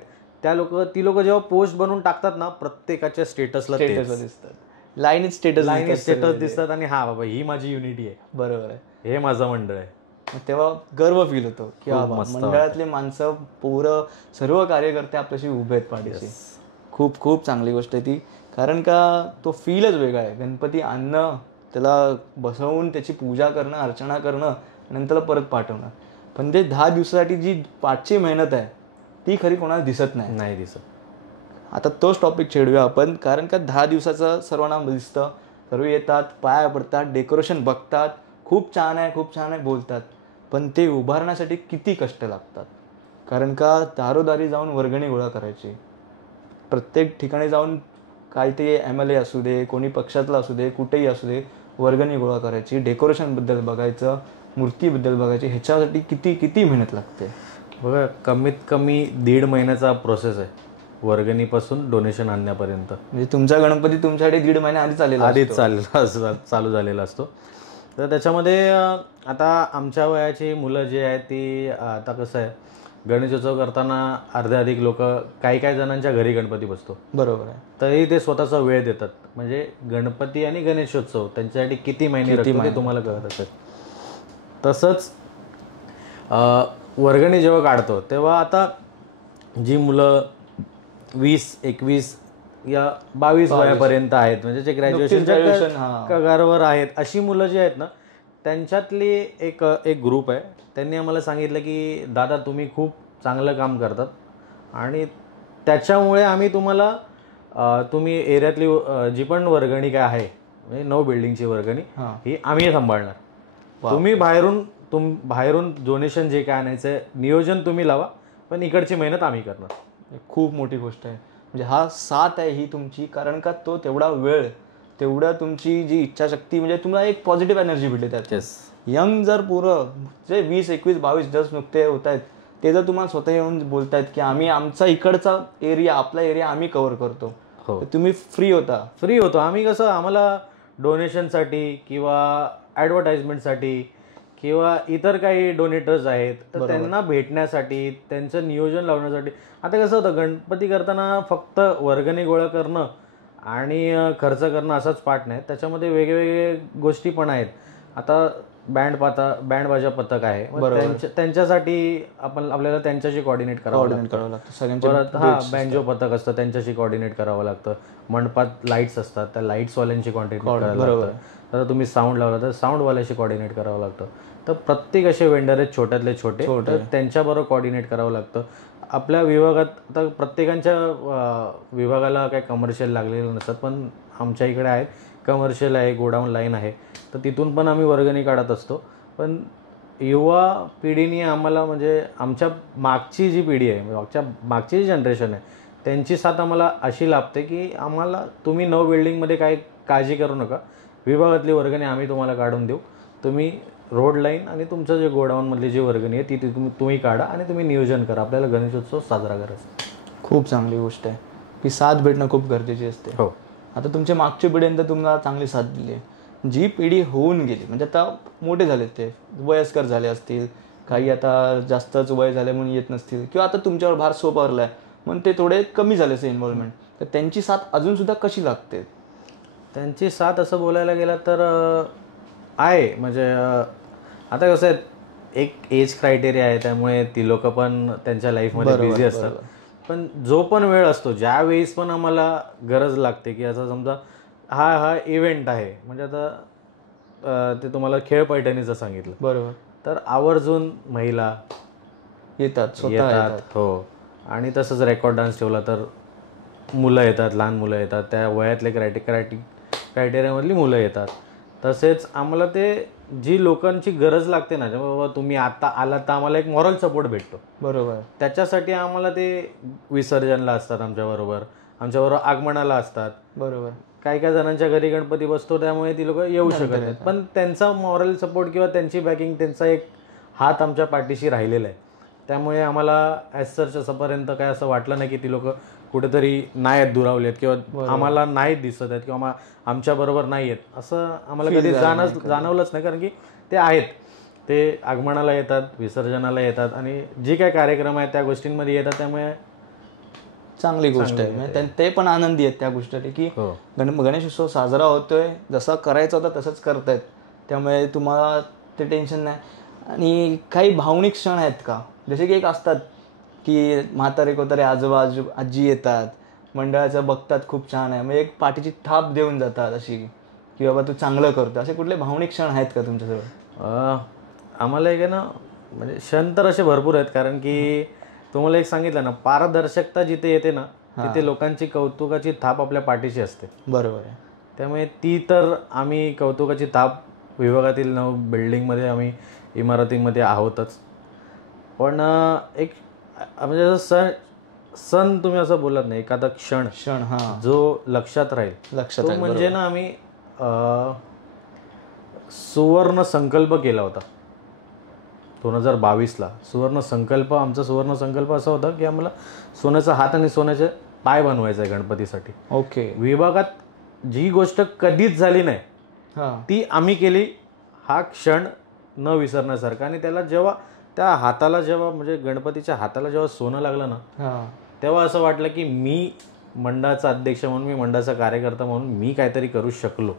ती लोक जेव्हा पोस्ट बनवून टाकतात ना, प्रत्येकाच्या स्टेटसला दिसतात, लाईनीत स्टेटस दिसतात आणि हा बाबा ही माझी युनिटी आहे, बरोबर आहे, हे माझं मंडळ आहे. तेव्हा गर्व फील होतो की मंडळातले माणसं, पोरं, सर्व कार्यकर्ते आपल्याशी उभे आहेत पाठीशी. खूप खूप चांगली गोष्ट आहे ती, कारण का तो फीलच वेगळा आहे. गणपती आणणं, त्याला बसवून त्याची पूजा करणं, अर्चना करणं, नंतर परत पाठवणं. पण ते 10 दिवसासाठी जी पाठची मेहनत आहे ती खरी कोणाला दिसत नाही. आता तोच टॉपिक छेडूया आपण, कारण का 10 दिवसाचं सर्वांना दिसतं, सर्व येतात, पाया पडतात, डेकोरेशन बघतात, खूप छान आहे, खूप छान आहे बोलतात, पण ते उभारण्यासाठी किती कष्ट लागतात. कारण का दारोदारी जाऊन वर्गणी गोळा करायची, प्रत्येक ठिकाणी जाऊन काय ते MLA असू दे, कोणी पक्षातला असू दे, कुठेही असू दे, वर्गणी गोळा करायची, डेकोरेशनबद्दल बघायचं, मूर्तीबद्दल बघायची, ह्याच्यासाठी किती किती मेहनत लागते. बघा, कमीत कमी 1.5 महिन्याचा प्रोसेस आहे वर्गणीपासून डोनेशन आणण्यापर्यंत. म्हणजे तुमचा गणपती तुमच्याकडे 1.5 महिने आधीच चालू झालेला असतो. तर त्याच्यामध्ये आता आमच्या वयाची मुलं जी आहेत ती आता कसं आहे, गणेशोत्सव करताना अर्धे अधिक लोक काही जणांच्या घरी गणपती बसतो. बरोबर आहे. तरी ते स्वतःचा वेळ देतात. म्हणजे गणपती आणि गणेशोत्सव त्यांच्यासाठी किती महिने रखतो ते तुम्हाला कळत असेल. तसंच वर्गणी जेव्हा काढतो तेव्हा आता जी मुलं 20, 21 या 22 वयापर्यंत आहेत, म्हणजे जे ग्रॅज्युएशनच्या पगारावर आहेत, अशी मुलं जी आहेत ना, त्यांच्यातली एक ग्रुप आहे. त्यांनी आम्हाला सांगितलं की दादा तुम्ही खूप चांगलं काम करतात आणि त्याच्यामुळे आम्ही तुम्हाला तुम्ही एरियातली जी पण वर्गणी काय आहे, म्हणजे 9 बिल्डिंगची वर्गणी ही आम्ही सांभाळणार. तुम्ही बाहेरून डोनेशन जे काय आणायचं नियोजन तुम्ही लावा, पण इकडची मेहनत आम्ही करणार. खूप मोठी गोष्ट आहे. म्हणजे हा साथ आहे ही तुमची, कारण का तो तेवढा वेळ, तेवढा तुमची जी इच्छाशक्ती, म्हणजे तुम्हाला एक पॉझिटिव्ह एनर्जी भेटते त्यात. यंग जर पोरं जे 20, 21, 22 जस्ट नुकते होत आहेत, ते जर तुम्हाला स्वतः येऊन बोलतायत की आम्ही आमचा इकडचा एरिया, आपला एरिया आम्ही कव्हर करतो, तर तुम्ही फ्री होतो. आम्ही कसं, आम्हाला डोनेशनसाठी किंवा ॲडव्हर्टाइजमेंटसाठी किंवा इतर काही डोनेटर्स आहेत तर त्यांना भेटण्यासाठी, त्यांचं नियोजन लावण्यासाठी. आता कसं होतं, गणपती करताना फक्त वर्गणी गोळा करणं आणि खर्च करणं असाच पार्ट नाही, त्याच्यामध्ये वेगवेगळे गोष्टी पण आहेत. आता बँड बाजा पथक आहे, त्यांच्यासाठी आपल्याला त्यांच्याशी कोऑर्डिनेट करावं लागतं. परत बँजो पथक असतं, त्यांच्याशी कोऑर्डिनेट करावं लागतं. मंडपात लाईट्स असतात, त्या लाईट्सवाल्यांशी कोऑर्डिनेट करावं लागतं. तर तुम्ही साऊंड लावला तर साऊंडवाल्याशी कोऑर्डिनेट करावं लागतं. तर प्रत्येक असे वेंडर आहेत छोट्यातले छोटे, तर त्यांच्याबरोबर कोऑर्डिनेट करावं लागतं. आपल्या विभागात आता प्रत्येकांच्या विभागाला काही कमर्शियल लागलेलं नसतात, पण आमच्या इकडे आहेत, कमर्शियल आहे, गोडाऊन लाईन आहे, तर तिथून पण आम्ही वर्गणी काढत असतो. पण युवा पिढीने आम्हाला, म्हणजे आमच्या मागची जी पिढी आहे, मागची जी जनरेशन आहे, त्यांची साथ आम्हाला अशी लाभते की आम्हाला तुम्ही 9 बिल्डिंगमध्ये काय काळजी करू नका, विभागातली वर्गणी आम्ही तुम्हाला काढून देऊ, तुम्ही रोड लाईन आणि तुमचं जे गोडाऊनमधली जी वर्गणी आहे ती तुम्ही काढा आणि तुम्ही नियोजन करा, आपल्याला गणेशोत्सव साजरा करायचा. खूप चांगली गोष्ट आहे की साथ भेटणं खूप गरजेची असते. हो. आता तुमच्या मागच्या पिढीनंतर तुम्हाला चांगली साथ दिली आहे. जी पिढी होऊन गेली, म्हणजे आता मोठे झाले, ते वयस्कर झाले असतील, काही आता जास्तच वय झाले म्हणून येत नसतील, किंवा आता तुमच्यावर भार सोपवला आहे म्हणून ते थोडे कमी झाले असे इन्व्हॉल्वमेंट, तर त्यांची साथ अजूनसुद्धा कशी लागते? त्यांची साथ असं बोलायला गेलं तर आहे. म्हणजे आता कसं आहे, एक एज क्रायटेरिया आहे, त्यामुळे ती लोक पण त्यांच्या लाईफमध्ये बिझी असतात. पण जो पण वेळ असतो, ज्या वेळेस पण आम्हाला गरज लागते की असं समजा हा इव्हेंट आहे, म्हणजे आता ते तुम्हाला खेळ पैठणीचं सांगितलं, बरोबर, तर आवर्जून महिला येतात. हो. आणि तसंच रेकॉर्ड डान्स ठेवला तर मुलं येतात, लहान मुलं येतात, त्या वयातले क्रायटेरियामधली मुलं येतात. तसेच आम्हाला ते जी लोकांची गरज लागते ना, बाबा तुम्ही आता आलात तर आम्हाला एक मॉरल सपोर्ट भेटतो. बरोबर. त्याच्यासाठी आम्हाला ते विसर्जनला असतात, आमच्याबरोबर आगमनाला असतात. बरोबर. काही जणांच्या घरी गणपती बसतो, त्यामुळे ती लोक येऊ शकत नाहीत, पण त्यांचा मॉरल सपोर्ट किंवा त्यांची बॅकिंग, त्यांचा एक हात आमच्या पाठीशी राहिलेला आहे. त्यामुळे आम्हाला ॲज सच असंपर्यंत काय असं वाटलं नाही की ती लोक कुठेतरी नाही आहेत, दुरावलेत किंवा आम्हाला नाही दिसत आहेत किंवा आमच्याबरोबर नाही आहेत, असं आम्हाला कधी जाणवलंच नाही. कारण की ते आहेत, ते आगमनाला येतात, विसर्जनाला येतात आणि जे काही कार्यक्रम आहेत त्या गोष्टींमध्ये येतात. त्यामुळे चांगली गोष्ट आहे. म्हणजे ते पण आनंदी आहेत त्या गोष्टीसाठी की गणेशोत्सव साजरा होतोय, जसा करायचा होता तसंच करतायत, त्यामुळे तुम्हाला ते टेन्शन नाही. आणि काही भावनिक क्षण आहेत का, जसे की एक असतात की म्हातारे कोतारे आजी येतात, मंडळाचं बघतात, खूप छान आहे, म्हणजे एक पाठीची थाप देऊन जातात अशी, की बाबा तू चांगलं करतो, असे कुठले भावनिक क्षण आहेत का तुमच्याजवळ? आम्हाला एक आहे ना, म्हणजे क्षण तर असे भरपूर आहेत. कारण की तुम्हाला एक सांगितलं ना, पारदर्शकता जिथे येते ना तिथे लोकांची कौतुकाची थाप आपल्या पाठीशी असते. बरोबर आहे. त्यामुळे ती तर आम्ही कौतुकाची थाप विभागातील बिल्डिंगमध्ये आम्ही इमारतीमध्ये आहोतच. पण एक म्हणजे असं सण तुम्ही असं बोलत नाही, एखादा क्षण जो लक्षात राहील तो म्हणजे ना आम्ही सुवर्ण संकल्प केला होता 2022ला. सुवर्ण संकल्प असा होता की आम्हाला सोन्याचा हात आणि सोन्याचे पाय बनवायचा आहे गणपतीसाठी. ओके. विभागात जी गोष्ट कधीच झाली नाही ती आम्ही केली. हा क्षण न विसरण्यासारखा. आणि त्याला जेव्हा त्या हाताला म्हणजे गणपतीच्या हाताला जेव्हा सोनं लागलं ना, तेव्हा असं वाटलं की मी मंडळाचा अध्यक्ष म्हणून, मी मंडळाचा कार्यकर्ता म्हणून मी काहीतरी करू शकलो.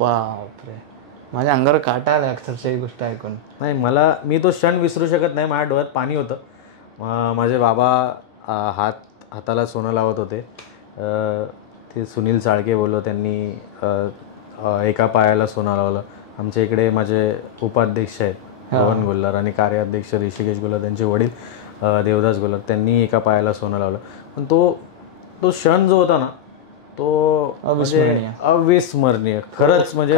बापरे, माझ्या अंगावर काटा आला अक्षरशः ही गोष्ट ऐकून. नाही, मी तो क्षण विसरू शकत नाही. माझ्या डोळ्यात पाणी होतं. माझे बाबा हाताला सोनं लावत होते. ते सुनील चाळके बोललो, त्यांनी एका पायाला सोनं लावलं. आमच्या इकडे माझे उपाध्यक्ष आहेत पवन गोल्हार आणि कार्याध्यक्ष ऋषिकेश गोल्हार, त्यांचे वडील देवदास गोल्हार, त्यांनी एका पायाला सोनं लावलं. पण तो क्षण जो होता ना, तो अविस्मरणीय खरंच. म्हणजे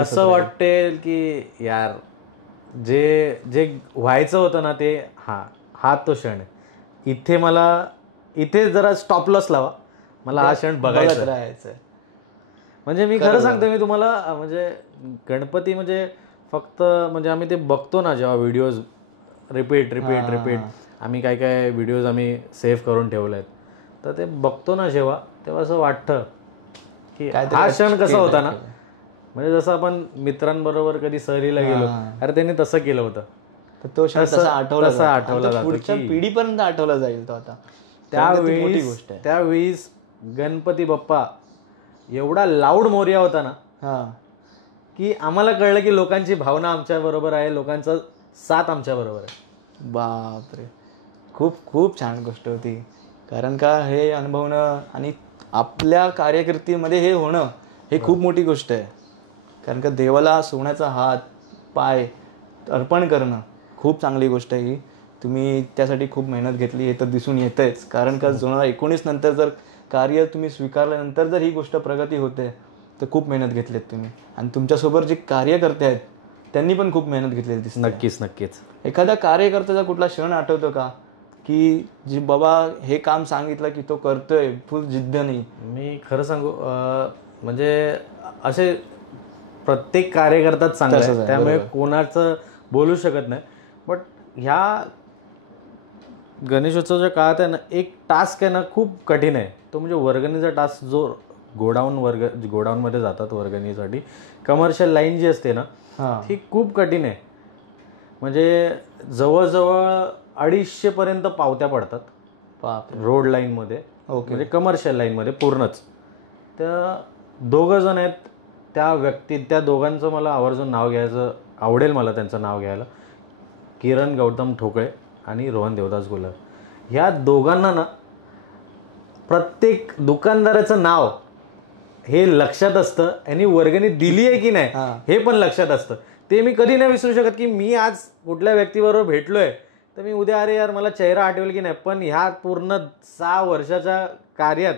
असं वाटेल की यार जे व्हायचं होतं ना ते हा तो क्षण आहे. इथे जरा स्टॉपलॉस लावा, मला हा क्षण बघायचा राहायचं. म्हणजे मी खरं सांगतो, मी तुम्हाला म्हणजे गणपती म्हणजे फक्त म्हणजे आम्ही ते बघतो ना जेव्हा व्हिडिओज रिपीट आम्ही काय व्हिडिओज आम्ही सेव्ह करून ठेवले आहेत, तर ते बघतो ना जेव्हा, तेव्हा असं वाटतं की हा क्षण कसा होता ना. म्हणजे जसं आपण मित्रांबरोबर कधी सहलीला गेलो, अरे त्यांनी तसं केलं होतं, तर तो क्षण तसा आठवला जातो, पुढच्या पिढीपर्यंत आठवला जाईल तो. आता त्यावेळी गणपती बाप्पा एवढा लाऊड मोरया होता ना की आम्हाला कळलं की लोकांची भावना आमच्या बरोबर आहे, लोकांचा साथ आमच्या बरोबर आहे. बापरे, खूप खूप छान गोष्ट होती. कारण का हे अनुभवणं आणि आपल्या कार्यकिर्दीमध्ये हे होणं हे खूप मोठी गोष्ट आहे. कारण का देवाला सोन्याचा हात पाय अर्पण करणं खूप चांगली गोष्ट आहे ही. तुम्ही त्यासाठी खूप मेहनत घेतली हे तर दिसून येतंच. कारण का 2019 नंतर जर कार्य तुम्ही स्वीकारल्यानंतर जर ही गोष्ट प्रगती होते तर खूप मेहनत घेतलीत तुम्ही. आणि तुमच्यासोबत जे कार्यकर्ते आहेत त्यांनी पण खूप मेहनत घेतलेली दिसते. नक्कीच. एखाद्या कार्यकर्त्याचा कुठला क्षण आठवतो का की जी बाबा हे काम सांगितलं की तो करतोय फुल जिद्दीने? मी खरं सांगू, म्हणजे असे प्रत्येक कार्यकर्ताच चांगला आहे, त्यामुळे कोणाचं बोलू शकत नाही. बट ह्या गणेशोत्सवाच्या काळात आहे ना, एक टास्क आहे ना खूप कठीण आहे. तो म्हणजे वर्गणीचा टास्क, जो गोडाऊनमध्ये जातात वर्गणीसाठी. कमर्शियल लाईन जी असते ना ती खूप कठीण आहे. म्हणजे जवळजवळ 250 पर्यंत पावत्या पडतात रोड लाईनमध्ये, म्हणजे कमर्शियल लाईनमध्ये पूर्णच. त्या 2 जण आहेत, त्या दोघांचं मला आवर्जून नाव घ्यायचं आवडेल, मला त्यांचं नाव घ्यायला. किरण गौतम ठोकळे आणि रोहन देवदास गोल्हार. ह्या दोघांना ना प्रत्येक दुकानदाराचं नाव हे लक्षात असतं, यांनी वर्गणी दिली आहे की नाही हे पण लक्षात असतं. ते मी कधी नाही विसरू शकत की मी आज कुठल्या व्यक्तीबरोबर भेटलोय तर मी उद्या अरे यार मला चेहरा आठवेल की नाही. पण ह्या पूर्ण 6 वर्षाच्या कार्यात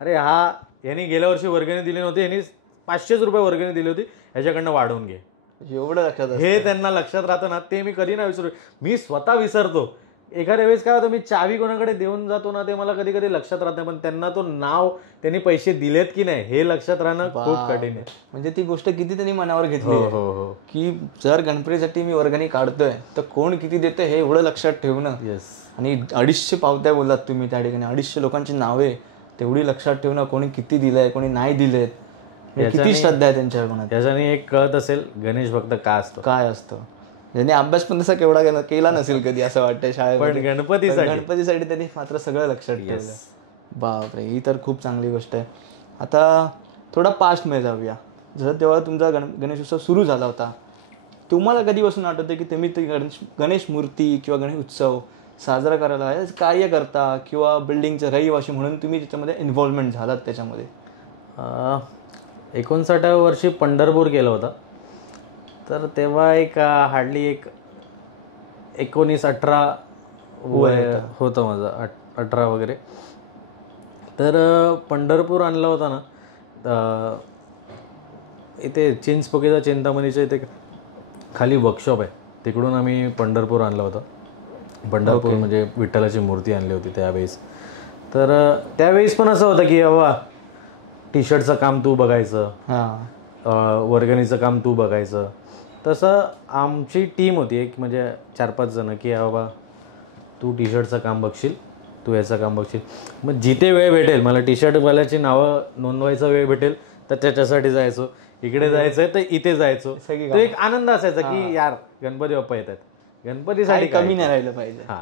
अरे यांनी गेल्या वर्षी वर्गणी दिली नव्हती, यांनी 500 रुपये वर्गणी दिली होती, ह्याच्याकडनं वाढवून घे, एवढं लक्षात हे त्यांना लक्षात राहतं ना. ते मी कधी नाही विसरू. मी स्वतः विसरतो. एखाद्या वेळेस काय होतं, मी चावी कोणाकडे देऊन जातो ना, ते मला कधी कधी लक्षात राहत नाही. पण त्यांना तो नाव, त्यांनी पैसे दिलेत की नाही हे लक्षात राहणं खूप कठीण आहे. म्हणजे ती गोष्ट किती त्यांनी मनावर घेतली की जर गणपतीसाठी मी वर्गणी काढतोय तर कोण किती देतं हे एवढं लक्षात ठेवणं. आणि 250 पावत्या बोललात तुम्ही त्या ठिकाणी, 250 लोकांची नावे तेवढी लक्षात ठेवणं, कोणी किती दिलंय कोणी नाही दिलेत, किती श्रद्धा आहे त्यांच्या मनात. याच्याने एक कळत असेल गणेश भक्त काय असतं. ज्यांनी अभ्यास पण तसा केवढा केला नसेल कधी असं वाटतं शाळेत, पण गणपतीसाठी त्यांनी मात्र सगळं लक्षात ठेवलं. बापरे, ही तर खूप चांगली गोष्ट आहे. आता थोडा पास्टमध्ये जाऊया. जसं तेव्हा तुमचा गणेशोत्सव सुरू झाला होता, तुम्हाला कधीपासून आठवतं की तुम्ही ते गणेश मूर्ती किंवा गणेश उत्सव साजरा करायला कार्य करता किंवा बिल्डिंगचं रहिवाशी म्हणून तुम्ही त्याच्यामध्ये इन्व्हॉल्वमेंट झालात त्याच्यामध्ये? 59व्या वर्षी पंढरपूर केलं होतं. तर तेव्हा हार्डली 19-18 वय होतं माझं, 18 वगैरे. तर पंढरपूर आणला होता ना, इथे चिंचपोकेचा चिंतामणीच्या इथे खाली वर्कशॉप आहे, तिकडून आम्ही पंढरपूर आणला होता. पंढरपूर म्हणजे विठ्ठलाची मूर्ती आणली होती त्यावेळेस. तर त्यावेळेस पण असं होतं की बाबा टी शर्टचं काम तू बघायचं, वर्गणीचं काम तू बघायचं. तसं आमची टीम होती एक, म्हणजे 4-5 जणं, की बाबा तू टी शर्टचं काम बघशील, तू याचं काम बघशील. मग जिथे वेळ भेटेल, मला टी शर्टवाल्याची नावं नोंदवायचा वेळ भेटेल तर त्याच्यासाठी जायचो, इकडे जायचंय तर इथे जायचो. तो एक आनंद असायचा की यार गणपती बाप्पा येतात, गणपतीसाठी कमी नाही राहिलं पाहिजे. हां,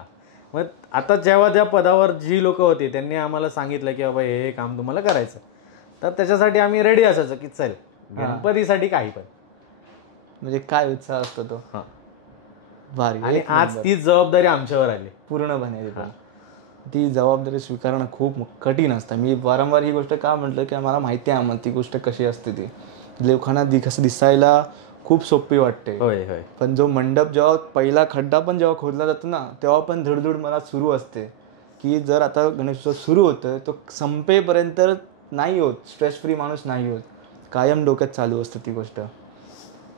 मग आता जेव्हा त्या पदावर जी लोक होती त्यांनी आम्हाला सांगितलं की बाबा हे काम तुम्हाला करायचं, तर त्याच्यासाठी आम्ही रेडी असायचो की चल गणपतीसाठी काही पण. म्हणजे काय उत्साह असतो तो. हां, भारी. आणि आज ती जबाबदारी आमच्यावर आली पूर्णपणे. ती जबाबदारी स्वीकारणं खूप कठीण असतं. मी वारंवार ही गोष्ट का म्हटलं की मला माहिती आहे आम्हाला ती गोष्ट कशी असते. ती लोकांना कसं दिसायला खूप सोपी वाटते. होय होय. पण जो मंडप जेव्हा पहिला खड्डा पण जेव्हा खोदला जातो ना, तेव्हा पण धडधड मला सुरू असते की जर आता गणेशोत्सव सुरू होतं तो संपेपर्यंत नाही होत, स्ट्रेस फ्री माणूस नाही होत, कायम डोक्यात चालू असतं ती गोष्ट.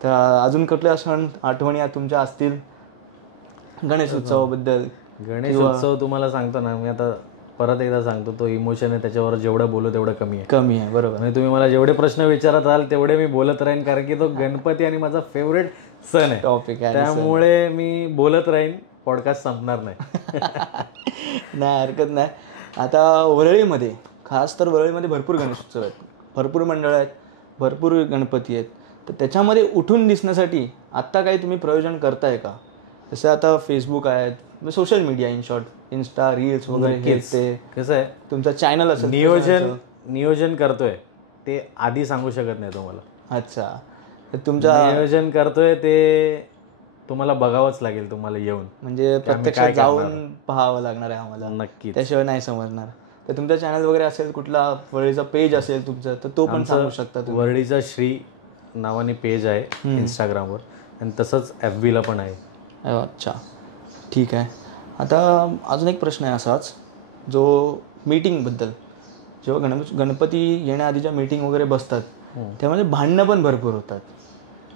तर अजून कुठल्या सण आठवणी तुमच्या असतील गणेश उत्सवाबद्दल? गणेश उत्सव तुम्हाला सांगतो ना मी, आता परत एकदा सांगतो, तो इमोशन आहे त्याच्यावर जेवढं बोलू तेवढं कमी आहे. बरोबर. म्हणजे तुम्ही मला जेवढे प्रश्न विचारत आहाल तेवढे मी बोलत राहीन, कारण की तो गणपती आणि माझा फेवरेट सण आहे, टॉपिक आहे. त्यामुळे मी बोलत राहीन, पॉडकास्ट संपणार नाही. नाही हरकत नाही. आता वरळीमध्ये, खास तर वरळीमध्ये भरपूर गणेशोत्सव आहेत, भरपूर मंडळं आहेत, भरपूर गणपती आहेत. तर त्याच्यामध्ये उठून दिसण्यासाठी आत्ता काही तुम्ही प्रयोजन करताय का? जसं आता फेसबुक आहेत, social media, in short Insta reels वगैरे. ते कसं आहे, तुमचा चॅनल असेल, नियोजन करतोय ते आधी सांगू शकत नाही तुम्हाला. अच्छा, तर तुमच्या नियोजन करतोय ते तुम्हाला बघावंच लागेल, तुम्हाला येऊन, म्हणजे प्रत्यक्षात जाऊन पाहावं लागणार आहे आम्हाला. नक्की, त्याशिवाय त्याशिवाय नाही समजणार. तर तुमचा चॅनल वगैरे असेल, कुठला वरळीचा पेज असेल तुमचं, तर तो पण सांगू शकता तुम्ही. वरळीचा श्री नावाने पेज आहे इंस्टाग्रामवर, आणि तसंच FB ला पण आहे. अच्छा, ठीक आहे. आता अजून एक प्रश्न आहे असाच, जो मीटिंगबद्दल, जेव्हा गणपती येण्याआधीच्या मीटिंग वगैरे बसतात त्यामध्ये भांडणं पण भरपूर होतात.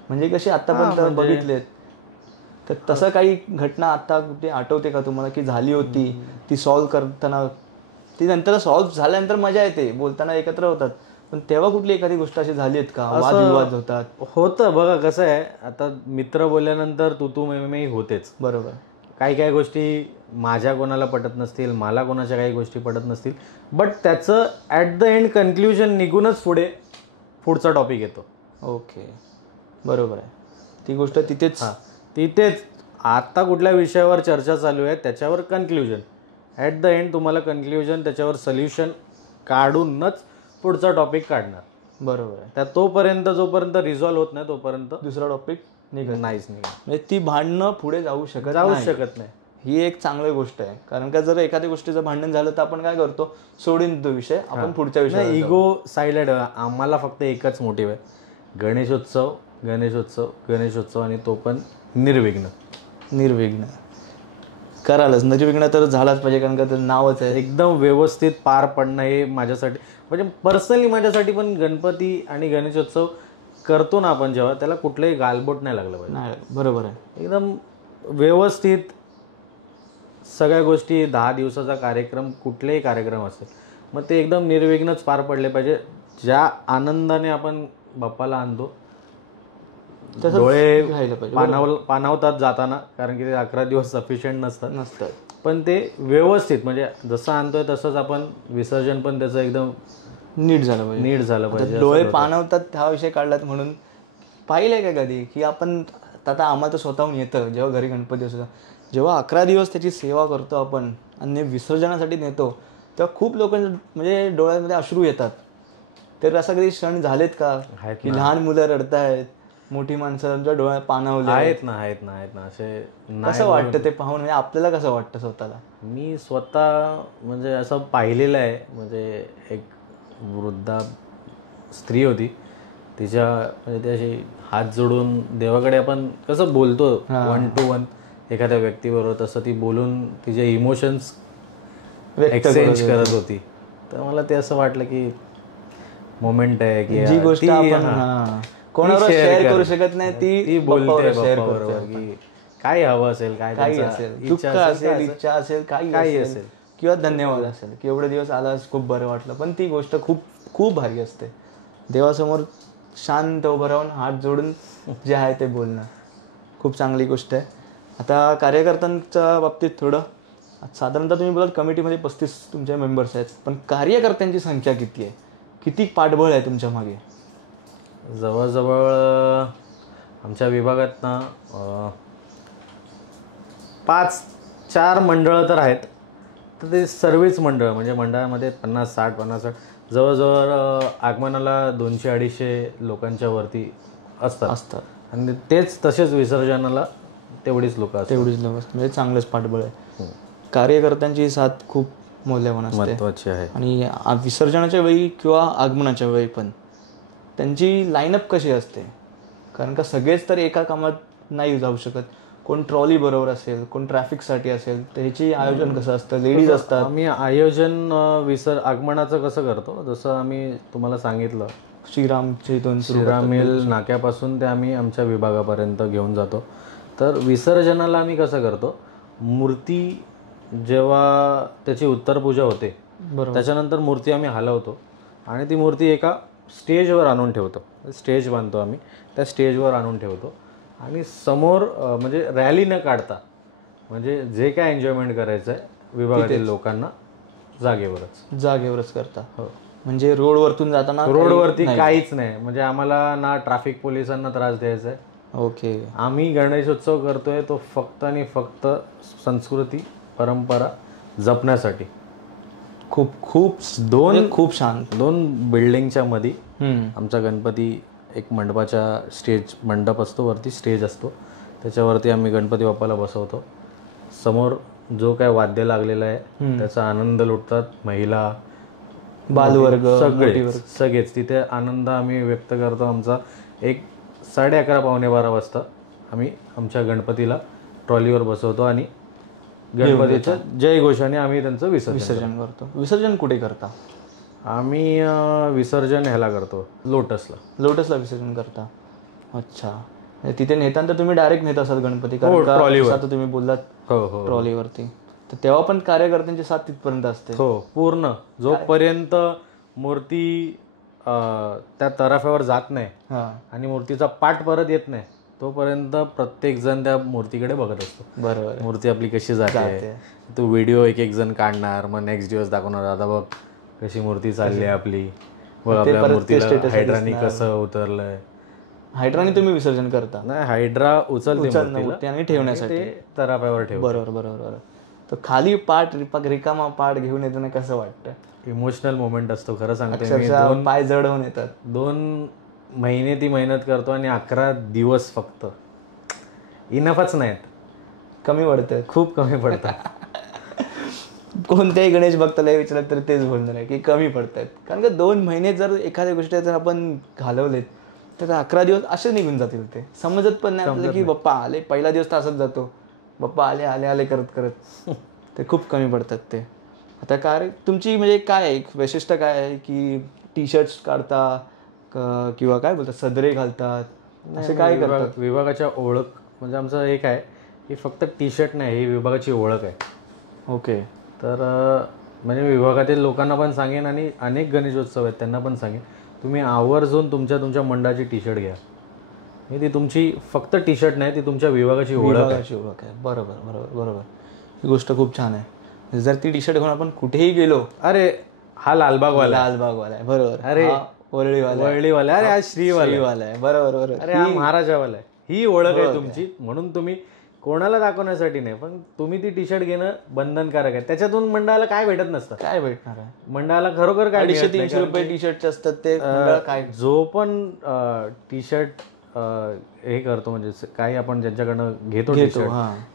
म्हणजे कशी आत्तापर्यंत बघितलेत, तर तसं काही घटना आत्ता कुठे आठवते का तुम्हाला की झाली होती, ती सॉल्व्ह करताना, ती नंतर सॉल्व्ह झाल्यानंतर मजा येते, बोलताना एकत्र होतात, पण तेव्हा कुठली एखादी गोष्ट अशी झाली आहेत का, वादविवाद होतात? होतं बघा, कसं आहे, आता मित्र बोलल्यानंतर तू मे होतेच. बरोबर. काही गोष्टी माझ्या कोणाला पटत नसतील, मला कोणाच्या काही गोष्टी पटत नसतील, बट त्याचं ॲट द एंड कन्क्ल्युजन निघूनच पुढचा टॉपिक येतो. ओके, बरोबर आहे. ती गोष्ट तिथेच आता कुठल्या विषयावर चर्चा चालू आहे त्याच्यावर कन्क्ल्युजन, ॲट द एंड तुम्हाला कन्क्ल्युजन, त्याच्यावर सोल्युशन काढूनच पुढचा टॉपिक काढणार. बरोबर आहे. त्या जोपर्यंत रिझॉल्व्ह होत नाही तोपर्यंत दुसरा टॉपिक नाहीच. म्हणजे ती भांडणं पुढे जाऊ शकत नाही. ही एक चांगली गोष्ट आहे, कारण का जर एखाद्या गोष्टीचं भांडण झालं तर आपण काय करतो, सोडून तो विषय, आपण पुढच्या विषयाला. Ego side. आम्हाला फक्त एकच मोटिव्ह आहे, गणेशोत्सव, आणि तो पण निर्विघ्न करालच. निर्विघ्न तर झालाच पाहिजे, कारण का तर नावच आहे. एकदम व्यवस्थित पार पडणं हे माझ्यासाठी, म्हणजे पर्सनली माझ्यासाठी पण गणपती आणि गणेशोत्सव करतो ना आपण जेव्हा, त्याला कुठलंही गालबोट नाही लागलं पाहिजे. बरोबर आहे. एकदम व्यवस्थित सगळ्या गोष्टी, 10 दिवसाचा कार्यक्रम, कुठलेही कार्यक्रम असेल, मग ते एकदम निर्विघ्नच पार पडले पाहिजे. ज्या आनंदाने आपण बाप्पाला आणतो, डोळे पाणावतात जाताना, कारण की ते 11 दिवस सफिशियंट नसतात, पण ते व्यवस्थित, म्हणजे जसं आणतोय तसंच आपण विसर्जन पण त्याचं एकदम नीट झालं पाहिजे. डोळे पाणवतात हा विषय काढलात म्हणून पाहिलंय का कधी की आपण, आता आम्हाला तर स्वतःहून येतं जेव्हा घरी गणपती असतो, जेव्हा 11 दिवस त्याची सेवा करतो आपण आणि विसर्जनासाठी नेतो, तेव्हा खूप लोक म्हणजे डोळ्यामध्ये अश्रू येतात. तर असं कधी क्षण झालेत का की लहान मुलं रडतायत, मोठी माणसांच्या डोळ्यात पाणावले आहेत ना असे? कसं वाटतं ते पाहून, म्हणजे आपल्याला कसं वाटतं स्वतःला? मी स्वतः म्हणजे असं पाहिलेलं आहे, म्हणजे एक वृद्धा स्त्री होती, तिच्या म्हणजे ती अशी हात जोडून देवाकडे आपण कसं बोलतो 1 to 1 एखाद्या व्यक्तीबरोबर, तसं ती बोलून तिचे इमोशन्स एक्सचेंज करत होती. तर मला ते असं वाटलं की मोमेंट आहे की जी गोष्ट आपण कोणावर शेअर करू शकत नाही ती बोलते शेअर बरोबर की काय हवं असेल, काय काही असेल, दुःख असेल, इच्छा असेल, काही असेल किंवा धन्यवाद असेल की एवढे दिवस आलास, खूप बरं वाटलं. पण ती गोष्ट खूप खूप भारी असते. देवासमोर शांत उभं राहून हात जोडून जे आहे ते बोलणं खूप चांगली गोष्ट आहे. आता कार्यकर्त्यांच्या बाबतीत थोडं साधारणतः तुम्ही बोलाल कमिटीमध्ये 35 तुमचे मेंबर्स आहेत, पण कार्यकर्त्यांची संख्या किती आहे, किती पाठबळ आहे तुमच्या मागे? जवळजवळ आमच्या विभागात ना 5-4 मंडळं तर आहेत. तर ते सर्वच मंडळ म्हणजे मंडळामध्ये 50-60 जवळजवळ आगमनाला 200-250 लोकांच्या वरती असतात आणि तेच तसेच विसर्जनाला तेवढीच लोक असतात. म्हणजे चांगलंच पाठबळ आहे. कार्यकर्त्यांची साथ खूप मौल्यवान असते, महत्त्वाची आहे. आणि विसर्जनाच्या वेळी किंवा आगमनाच्या वेळी पण त्यांची लाईनअप कशी असते? कारण का सगळेच तर एका कामात नाही जाऊ शकत. कोण ट्रॉली बरोबर असेल, कोण ट्रॅफिकसाठी असेल, तर ह्याची आयोजन कसं असतं? लेडीज असतात. आम्ही आयोजन आगमनाचं कसं करतो, जसं आम्ही तुम्हाला सांगितलं श्रीरामच्या इथून श्रीरामेल नाक्यापासून ते आम्ही आमच्या विभागापर्यंत घेऊन जातो. तर विसर्जनाला आम्ही कसं करतो, मूर्ती जेव्हा त्याची उत्तर पूजा होते त्याच्यानंतर मूर्ती आम्ही हलवतो आणि ती मूर्ती एका स्टेजवर आणून ठेवतो. स्टेज बांधतो आम्ही, त्या स्टेजवर आणून ठेवतो आणि समोर म्हणजे रॅली न काढता, म्हणजे जे काय एन्जॉयमेंट करायचं आहे विभागातील लोकांना जागेवरच करता. म्हणजे रोडवरतून जाताना रोडवरती काहीच नाही, म्हणजे आम्हाला ना ट्रॅफिक पोलिसांना त्रास द्यायचा आहे. ओके. आम्ही गणेशोत्सव करतोय तो फक्त आणि फक्त संस्कृती परंपरा जपण्यासाठी. खूप छान 2 बिल्डिंगच्या मध्ये आमचा गणपती एक मंडपाच्या मंडप असतो, वरती स्टेज असतो, त्याच्यावरती आम्ही गणपती बाप्पाला बसवतो. समोर जो काय वाद्य लागलेला आहे त्याचा आनंद लुटतात महिला, बालवर्ग, सगळेच तिथे आनंद आम्ही व्यक्त करतो. आमचा एक 11:30-12 वाजता आम्ही आमच्या गणपतीला ट्रॉलीवर बसवतो आणि गणपतीच्या जयघोषाने आम्ही त्यांचं विसर्जन करतो. विसर्जन कुठे करता? आम्ही विसर्जन ह्याला करतो, लोटसला विसर्जन करता. अच्छा. तिथे नेताना तुम्ही डायरेक्ट नेत असाल गणपती? ट्रॉलीवर तुम्ही बोललात ट्रॉलीवरती, तर तेव्हा पण कार्यकर्त्यांची साथ तिथपर्यंत असते? हो, पूर्ण. जोपर्यंत मूर्ती त्या तराफ्यावर जात नाही आणि मूर्तीचा पाठ परत येत नाही तोपर्यंत प्रत्येक जण त्या मूर्तीकडे बघत असतो. बरोबर. मूर्ती आपली कशी जाते, तो व्हिडिओ एक जण काढणार, मग नेक्स्ट दिवस दाखवणार, आता बघ कशी मूर्ती चालली आहे आपली, बघ आपल्या मूर्तीला हायड्रानी कसं उतरलंय. हायड्रानी तुम्ही विसर्जन करता? नाही, हायड्रा उचलते आणि ठेवण्यासाठी तराफ्यावर ठेव. बरोबर. तर खाली पाठ रिकामा पाठ घेऊन येताना कसं वाटतं? इमोशनल मोमेंट असतो, खरं सांगतो. पाय जडवून येतात. 2 महिने ती मेहनत करतो आणि 11 दिवस फक्त इनफच नाहीत. कमी पडतं, खूप कमी पडतं. कोणत्याही गणेश भक्ताला विचारलं तर तेच बोलणार आहे की कमी पडतात. कारण का 2 महिने जर एखाद्या गोष्टी जर आपण घालवलेत तर 11 दिवस असे निघून जातील. ते समजत पण नाही आपल्याला की बाप्पा आले. पहिला दिवस तर असंच जातो, बाप्पा आले करत ते खूप कमी पडतात ते. आता काय तुमची म्हणजे काय एक वैशिष्ट्य काय आहे की टी-शर्ट्स काढता किंवा काय बोलतात सदरे घालतात, असे काय करतात? विभागाच्या ओळख म्हणजे आमचं एक आहे की फक्त टी-शर्ट नाही, ही विभागाची ओळख आहे. ओके. तर म्हणजे विभागातील लोकांना पण सांगेन आणि अनेक गणेशोत्सव आहेत त्यांना पण सांगेन, तुम्ही आवर्जून तुमच्या मंडळाची टी-शर्ट घ्या. ती तुमची फक्त टी-शर्ट नाही, ती तुमच्या विभागाची ओळख आहे. बरोबर. ही गोष्ट खूप छान आहे. जर ती टी-शर्ट घेऊन आपण कुठेही गेलो, अरे हा लालबागवाला आहे, बरोबर, अरे वरळीवाला, अरे हा श्रीवाला आहे, बरोबर, अरे हा महाराजावाला आहे, ही ओळख आहे तुमची. म्हणून तुम्ही कोणाला दाखवण्यासाठी नाही, पण तुम्ही ती टी-शर्ट घेणं बंधनकारक आहे. त्याच्यातून मंडळाला काय भेटत नसतं. काय भेटणार आहे मंडळाला? खरोखर काय 250-300 रुपये टी-शर्टचे असतात ते. काय जो पण टी-शर्ट हे करतो म्हणजे काही आपण ज्यांच्याकडनं घेतो टी-शर्ट,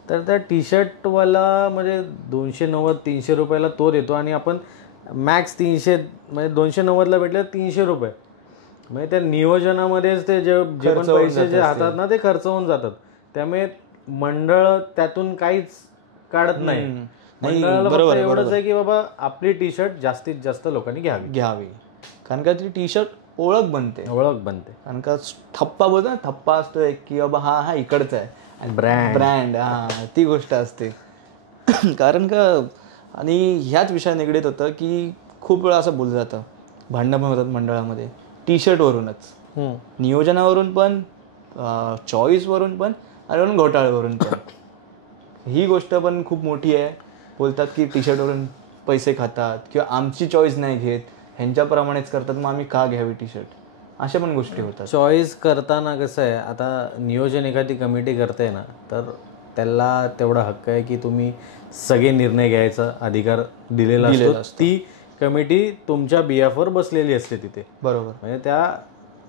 तर त्या टी-शर्टवाला म्हणजे 290-300 रुपयाला तो देतो आणि आपण मॅक्स 300 म्हणजे 290ला भेटले 300 रुपये. म्हणजे त्या नियोजनामध्येच ते जे पण पैसे जे राहतात ना ते खर्च होऊन जातात. त्यामुळे मंडळ त्यातून काहीच काढत नाही. मंडळाला बरोबर फक्त आहे, एवढंच बरोबर. आहे की बाबा आपली टी शर्ट जास्तीत जास्त लोकांनी घ्यावी, कारण का ती टी शर्ट ओळख बनते. ओळख बनते. कारण का थप्पा बोलतो ना, थप्पा असतो एक की बाबा हा इकडचा आहे, ब्रँड, हा ती गोष्ट असते. कारण का आणि ह्याच विषयात निगडीत होतं की खूप वेळा असं बोललं जातं, भांडणं पण होतात मंडळामध्ये टी शर्टवरूनच, नियोजनावरून पण, चॉईसवरून पण आणि वरून घोटाळ्यावरून पण. ही गोष्ट पण खूप मोठी आहे. बोलतात की टी शर्टवरून पैसे खातात किंवा आमची चॉईस नाही घेत, ह्यांच्याप्रमाणेच करतात, मग आम्ही का घ्यावी टी शर्ट, अशा पण गोष्टी होतात. चॉईस करताना कसं आहे, आता नियोजन एखादी कमिटी करते ना, तर त्याला तेवढा हक्क आहे की तुम्ही सगळे निर्णय घ्यायचा अधिकार दिलेला असतो. ती कमिटी तुमच्या बिहाफवर बसलेली असते तिथे. बरोबर. म्हणजे त्या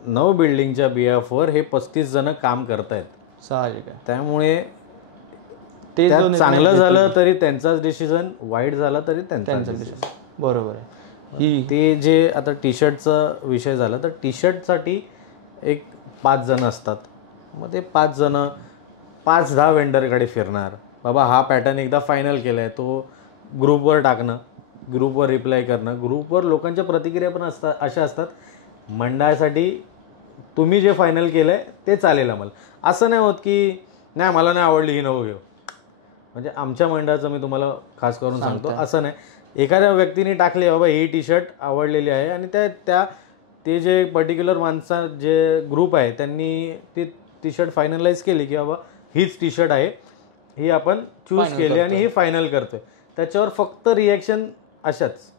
9 बिल्डिंगच्या बिहाफवर हे 35 जण काम करतायत. साहजिक आहे. त्यामुळे ते चांगलं झालं तरी त्यांचाच डिसिजन, वाईट झाला तरी त्यांचा डिसिजन. बरोबर आहे. ते जे आता टी शर्टचा विषय झाला, तर टी शर्टसाठी एक 5 जण असतात. मग ते 5 जण 5-10 वेंडरकडे फिरणार, बाबा हा पॅटर्न एकदा फायनल केला आहे, तो ग्रुपवर टाकणं, ग्रुपवर रिप्लाय करणं. ग्रुपवर लोकांच्या प्रतिक्रिया पण असतात, अशा असतात, मंडळासाठी तुम्ही जे फायनल केलं आहे ते चालेल आम्हाला. असं नाही होत की नाही मला नाही आवडली ही नको घेऊ. म्हणजे आमच्या मंडळाचं मी तुम्हाला खास करून सांगतो, असं नाही. एखाद्या व्यक्तीने टाकले बाबा ही टी शर्ट आवडलेली आहे आणि ते जे पर्टिक्युलर माणसा जे ग्रुप आहे त्यांनी ती टी शर्ट फायनलाइज केली की बाबा हीच टी शर्ट आहे, ही आपण चूज केली आणि ही फायनल करतोय. त्याच्यावर फक्त रिॲक्शन अशाच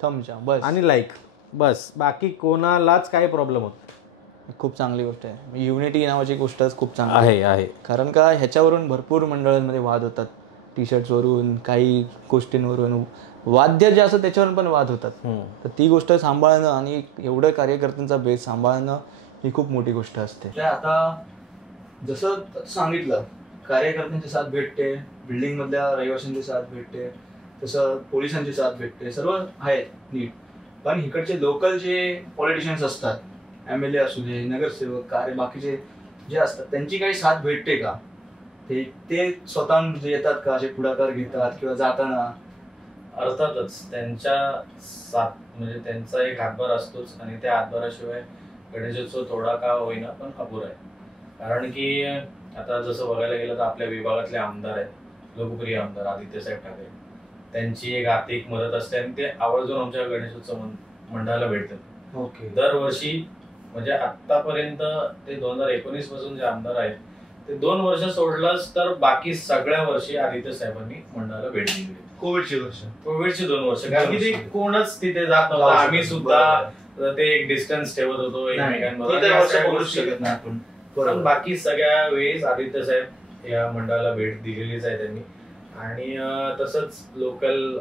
थम्सच्या बस आणि लाईक, बस, बाकी कोणालाच काही प्रॉब्लेम होत. खूप चांगली गोष्ट आहे. युनिटी नावाची गोष्टच खूप चांगली आहे. कारण का ह्याच्यावरून भरपूर मंडळांमध्ये वाद होतात. टी शर्ट्सवरून, काही गोष्टींवरून, वाद्य जे असतं त्याच्यावरून पण वाद होतात. तर ती गोष्ट सांभाळणं आणि एवढं कार्यकर्त्यांचा बेस सांभाळणं ही खूप मोठी गोष्ट असते. आता जसं सांगितलं, कार्यकर्त्यांची साथ भेटते, बिल्डिंग मधल्या रहिवाशांची साथ भेटते, तसं पोलिसांची साथ भेटते, सर्व आहे नीट. पण इकडचे लोकल जे पॉलिटिशियन्स असतात, MLA असू दे, नगरसेवक, बाकीचे जे असतात, त्यांची काही साथ भेटते का? ते स्वतःहून येतात का, असे पुढाकार घेतात किंवा जाताना? अर्थातच त्यांच्या साथ, म्हणजे त्यांचा एक हातभार असतोच आणि त्या हातभाराशिवाय गणेशोत्सव थोडा का होईना पण अपुरा आहे. कारण की आता जसं बघायला गेलं तर आपल्या विभागातले आमदार आहेत, लोकप्रिय आमदार आदित्यसाहेब ठाकरे, त्यांची एक आर्थिक मदत असते आणि ते आवर्जून आमच्या गणेशोत्सव मंडळाला भेटतात. ओके. दरवर्षी, म्हणजे आतापर्यंत ते 2019 पासून जे आमदार आहेत ते 2 वर्ष सोडलंच तर बाकी सगळ्या वर्षी आदित्य साहेबांनी मंडळाला भेट दिली. कोविडची 2 वर्ष, कारण की ते कोणच तिथे जात नव्हतं. आम्ही सुद्धा ते एक डिस्टन्स ठेवत होतो एकमेकांबरोबर, पण बाकी सगळ्या वेळेस आदित्य साहेब या मंडळाला भेट दिलेलीच आहे त्यांनी. आणि तसंच लोकल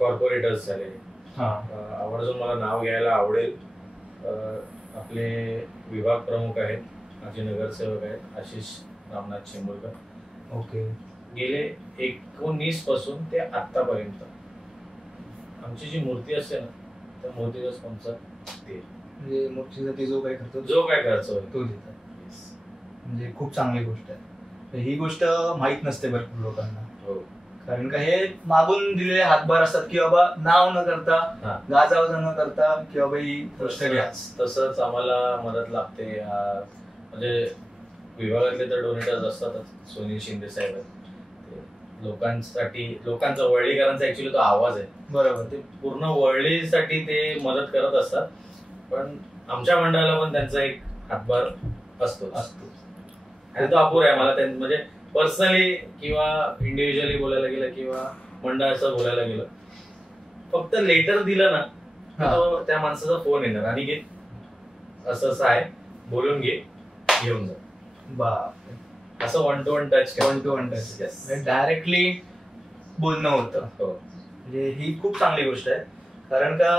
कॉर्पोरेटर्स झाले, आवर्जून मला नाव घ्यायला आवडेल, आपले विभाग प्रमुख आहेत, माझे नगरसेवक आहेत आशिष रामनाथ चेंबूरकर. ओके. गेले 19 पासून ते आतापर्यंत आमची जी मूर्ती असते ना, त्या मूर्तीचा स्पॉन्सर ते, म्हणजे मूर्तीसाठी जो काय खर्च होईल तो देतात. म्हणजे खूप चांगली गोष्ट आहे. ही गोष्ट माहित नसते भरपूर लोकांना. हो. कारण का हे मागून दिलेले हातभार असतात की बाबा नाव न करता, गाजावाजा न करता की बाबा ही गोष्ट घ्या. तसंच आम्हाला मदत लागते. म्हणजे विभागातले तर डोनेटर्स असतातच. सुनील शिंदे साहेब लोकांसाठी, लोकांचा, वळलीकरांचा ऍक्च्युली तो आवाज आहे. बरोबर. ते पूर्ण वळलीसाठी ते मदत करत असतात. पण आमच्या मंडळाला पण त्यांचा एक हातभार असतो आणि तो अपुरा आहे. मला म्हणजे पर्सनली किंवा इंडिव्हिज्युअली बोलायला गेलं किंवा मंडळाचं बोलायला गेलं, फक्त लेटर दिलं ना, त्या माणसाचा फोन येणार आणि घे असं असं आहे, बोलून घे, घेऊन जा. असं 1-to-1 टच, डायरेक्टली बोलणं होतं. म्हणजे ही खूप चांगली गोष्ट आहे. कारण का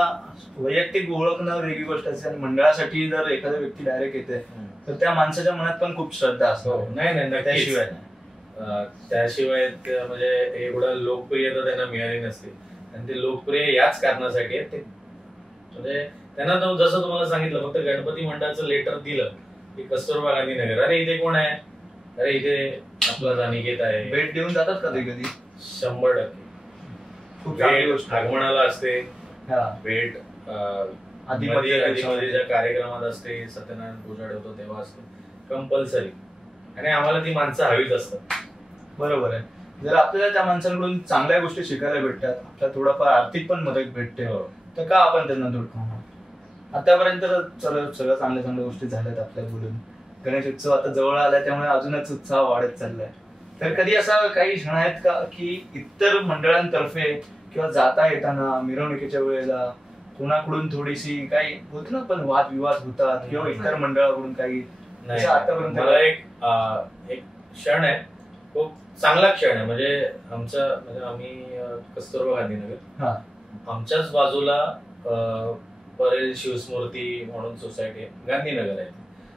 वैयक्तिक ओळखणं वेगळी गोष्ट असते आणि मंडळासाठी जर एखादा व्यक्ती डायरेक्ट येते तर त्या माणसाच्या मनात पण खूप श्रद्धा असतो. नाही, त्याशिवाय म्हणजे एवढं लोकप्रियता त्यांना मिळाली नसते. आणि ते लोकप्रिय याच कारणासाठी आहे, ते म्हणजे त्यांना जसं तुम्हाला सांगितलं, फक्त गणपती मंडळाचं लेटर दिलं की कस्तुरबा गांधी नगर, अरे इथे कोण आहे, अरे इथे आपला अनिकेत आहे, भेट देऊन जातात कधी कधी. 100% खूप चांगली भेट गोष्ट आहे. आगमनाला असते, हा. भेट आधीमध्ये आधीमध्येच्या कार्यक्रमात असते, सत्यनारायण पूजा ठेवतो तेव्हा असते कंपल्सरी. आणि आम्हाला ती माणसं हवीच असतात. बरोबर आहे. जर आपल्याला त्या माणसांकडून चांगल्या गोष्टी शिकायला भेटतात, आपल्याला थोडाफार आर्थिक पण मदत भेटते, हो. तर का आपण त्यांना दूर खाणार. आतापर्यंत सगळं चांगल्या चांगल्या गोष्टी झाल्यात आपल्या बोलून. गणेश उत्सव आता जवळ आलाय त्यामुळे अजूनच उत्साह वाढत चाललाय. तर कधी असा काही क्षण आहेत का की इतर मंडळांतर्फे किंवा जाता येताना मिरवणुकीच्या वेळेला कोणाकडून थोडीशी काही बोलतो ना आपण वादविवाद होतात किंवा इतर मंडळाकडून काही नाही, असं आतापर्यंत मला एक क्षण आहे, खूप चांगला क्षण आहे. म्हणजे आम्ही कस्तुरबा गांधीनगर, हा. आमच्याच बाजूला परेल शिवस्मृती म्हणून सोसायटी आहे, गांधीनगर आहे.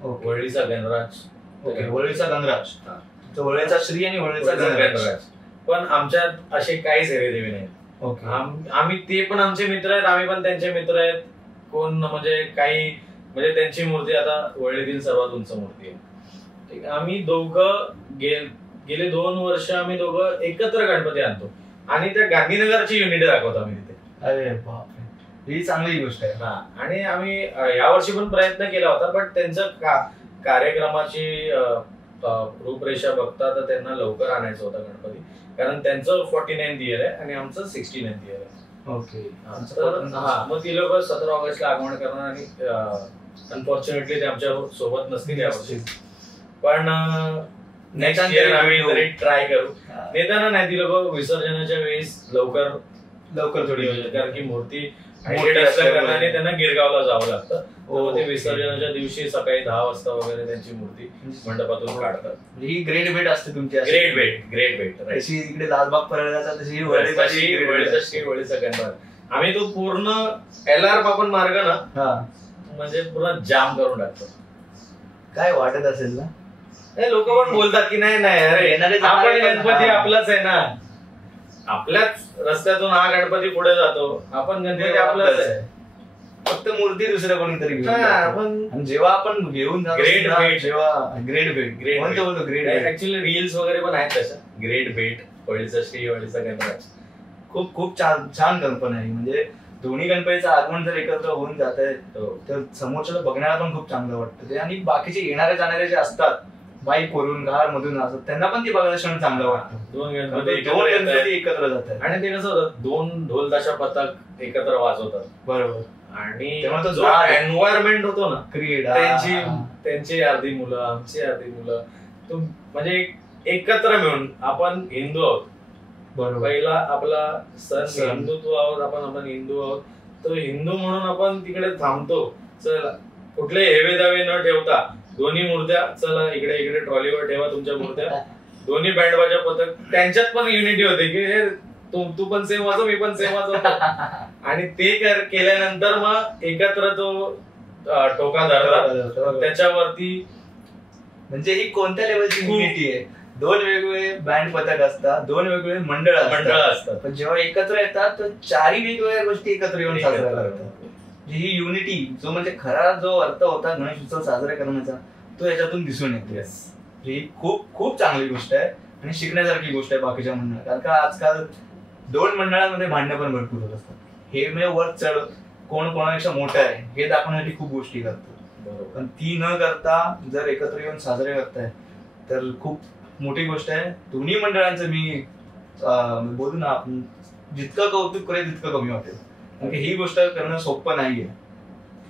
ओके. वळीचा गणराज, वळीचा गणराज, हा. तो वळीचा श्री आणि वळीचा गणराज. पण आमच्यात असे काहीच हेवेदेवे नाही. ओके. आम्ही ते पण आमचे मित्र आहेत, आम्ही पण त्यांचे मित्र आहेत. कोण म्हणजे काही म्हणजे त्यांची मूर्ती आता वळीतील सर्वात उंच मूर्ती आहे. ठीक आहे. आम्ही दोघं गेले 2 वर्ष आम्ही दोघं एकत्र गणपती आणतो आणि त्या गांधीनगरची युनिटी दाखवतो आम्ही तिथे. अरे बापरे, ही चांगली गोष्ट आहे. हा. आणि आम्ही यावर्षी पण प्रयत्न केला होता, पण त्यांचं कार्यक्रमाची रूपरेषा बघता तर त्यांना लवकर आणायचं होतं गणपती, कारण त्यांचं 49th इयर आहे आणि आमचं 69th इयर आहे. ओके. तर मग ती लोक 17 ऑगस्टला आगमन करणार आणि अनफॉर्च्युनेटली ते आमच्या सोबत नसतील यावर्षी. पण नेक्स्ट इयर आम्ही तरी ट्राय करू. नेताना नाही, ती लोक विसर्जनाच्या वेळेस लवकर थोडी होईल, कारण की मूर्ती करणारे त्यांना गिरगावला जावं लागतं. ते विसर्जनाच्या दिवशी सकाळी 10 वाजता वगैरे त्यांची मूर्ती मंडपातून काढतात. ही ग्रेट भेट असते तुमची. ग्रेट भेट तशी इकडे लालबाग परळचा तशी वळीचा गणपती आम्ही तो पूर्ण LR पापन मार्ग ना म्हणजे पूर्ण जाम करून टाकतो. काय वाटत असेल ना, लोक पण बोलतात की नाही अरे आपण गणपती आपलाच आहे ना, आपल्याच रस्त्यातून हा गणपती पुढे जातो, आपण गणपती आपलाच आहे, फक्त मूर्ती दुसऱ्या कोणीतरी घेऊन. जेव्हा आपण घेऊन ग्रेट भेट, ग्रेट भेट ऍक्च्युअली रील्स वगैरे पण आहेत तशा. ग्रेट भेट, वळीचा श्री, वळीचा गणराज. खूप खूप छान कल्पना आहे. म्हणजे दोन्ही गणपतीचं आगमन जर एकत्र होऊन जात आहे तर समोरच्याला बघण्याला पण खूप चांगलं वाटतं ते. आणि बाकीचे येणारे जाणारे जे असतात बाईक वरून कार मधून असतात त्यांना पण ती बघायला क्षण चांगलं वाटतं. दोन गणपती एकत्र जात आहेत आणि ते कसं होतं, 2 ढोल ताशा पथक एकत्र वाजवतात. बरोबर. आणि तेव्हा तो जो एन्व्हायरमेंट होतो ना, क्रीडा, त्यांची अर्धी मुलं, आमची अर्धी मुलं, तो म्हणजे एकत्र मिळून आपण हिंदू आहोत. बरोबर. पहिला आपला सण हिंदुत्व आहोत, आपण हिंदू आहोत. तो हिंदू म्हणून आपण तिकडे थांबतो. चला, कुठले हेवेदावे न ठेवता दोन्ही मूर्त्या, चला इकडे ट्रॉलीवर ठेवा तुमच्या मूर्त्या. दोन्ही बँडबाजा पथक, त्यांच्यात पण युनिटी होते की तू पण सेम वाजव, मी पण सेम वाजवतो. आणि ते केल्यानंतर मग एकत्र तो टोका धरला, त्याच्यावरती. म्हणजे ही कोणत्या लेवलची युनिटी आहे. 2 वेगवेगळे बँड पथक असतात, 2 वेगवेगळे मंडळ असतात, पण जेव्हा एकत्र येतात तर 4ही वेगवेगळ्या गोष्टी एकत्र येऊन साजरा करतात. ही युनिटी जो म्हणजे खरा जो अर्थ होता गणेश उत्सव साजरा करण्याचा, तो याच्यातून दिसून येतो. ही खूप खूप चांगली गोष्ट आहे आणि शिकण्यासारखी गोष्ट आहे बाकीच्या मंडळात. कारण का आजकाल 2 मंडळांमध्ये भांडणं पण भरपूर होत असतात. हे वर चढ, कोण कोणापेक्षा मोठं आहे हे दाखवण्यासाठी खूप गोष्टी करतात. पण ती न करता जर एकत्र येऊन साजरे करताय तर खूप मोठी गोष्ट आहे. दोन्ही मंडळांचं मी बोलू ना, आपण जितकं कौतुक करेल तितकं कमी वाटेल. कारण ही गोष्ट करणं सोपं नाहीये.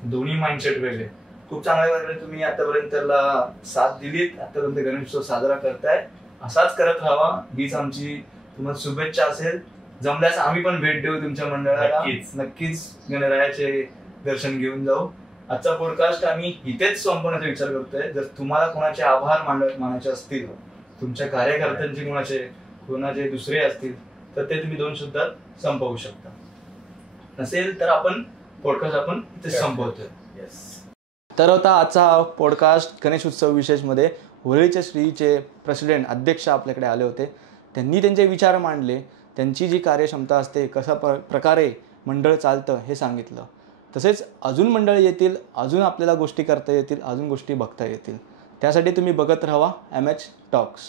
दोन्ही माइंडसेट वेगळे. खूप चांगल्या प्रकारे तुम्ही आतापर्यंत त्याला साथ दिलीत, आतापर्यंत गणेशोत्सव साजरा करताय. असाच करत राहावा, हीच आमची तुम्हाला शुभेच्छा असेल. जमल्यास आम्ही पण भेट देऊ तुमच्या मंडळाला. नक्कीच गणरायाचे दर्शन घेऊन जाऊ. आजचा पॉडकास्ट आम्ही इथेच संपवण्याचा विचार करतोय. जर तुम्हाला कोणाचे आभार मानायचे असतील, तुमच्या कार्यकर्त्यांचे कोणाचे दुसरे असतील तर ते तुम्ही 2 शब्दात संपवू शकता. नसेल तर आपण पॉडकास्ट इथे संपवतोय. तर होता आजचा पॉडकास्ट गणेश उत्सव विशेषमध्ये. वळीच्या श्रीचे प्रेसिडेंट अध्यक्ष आपल्याकडे आले होते. त्यांनी त्यांचे विचार मांडले, त्यांची जी कार्यक्षमता असते, कशा प्रकारे मंडळ चालतं हे सांगितलं. तसेच अजून मंडळ येतील, अजून आपल्याला गोष्टी करता येतील, अजून गोष्टी बघता येतील. त्यासाठी तुम्ही बघत राहा MH टॉक्स.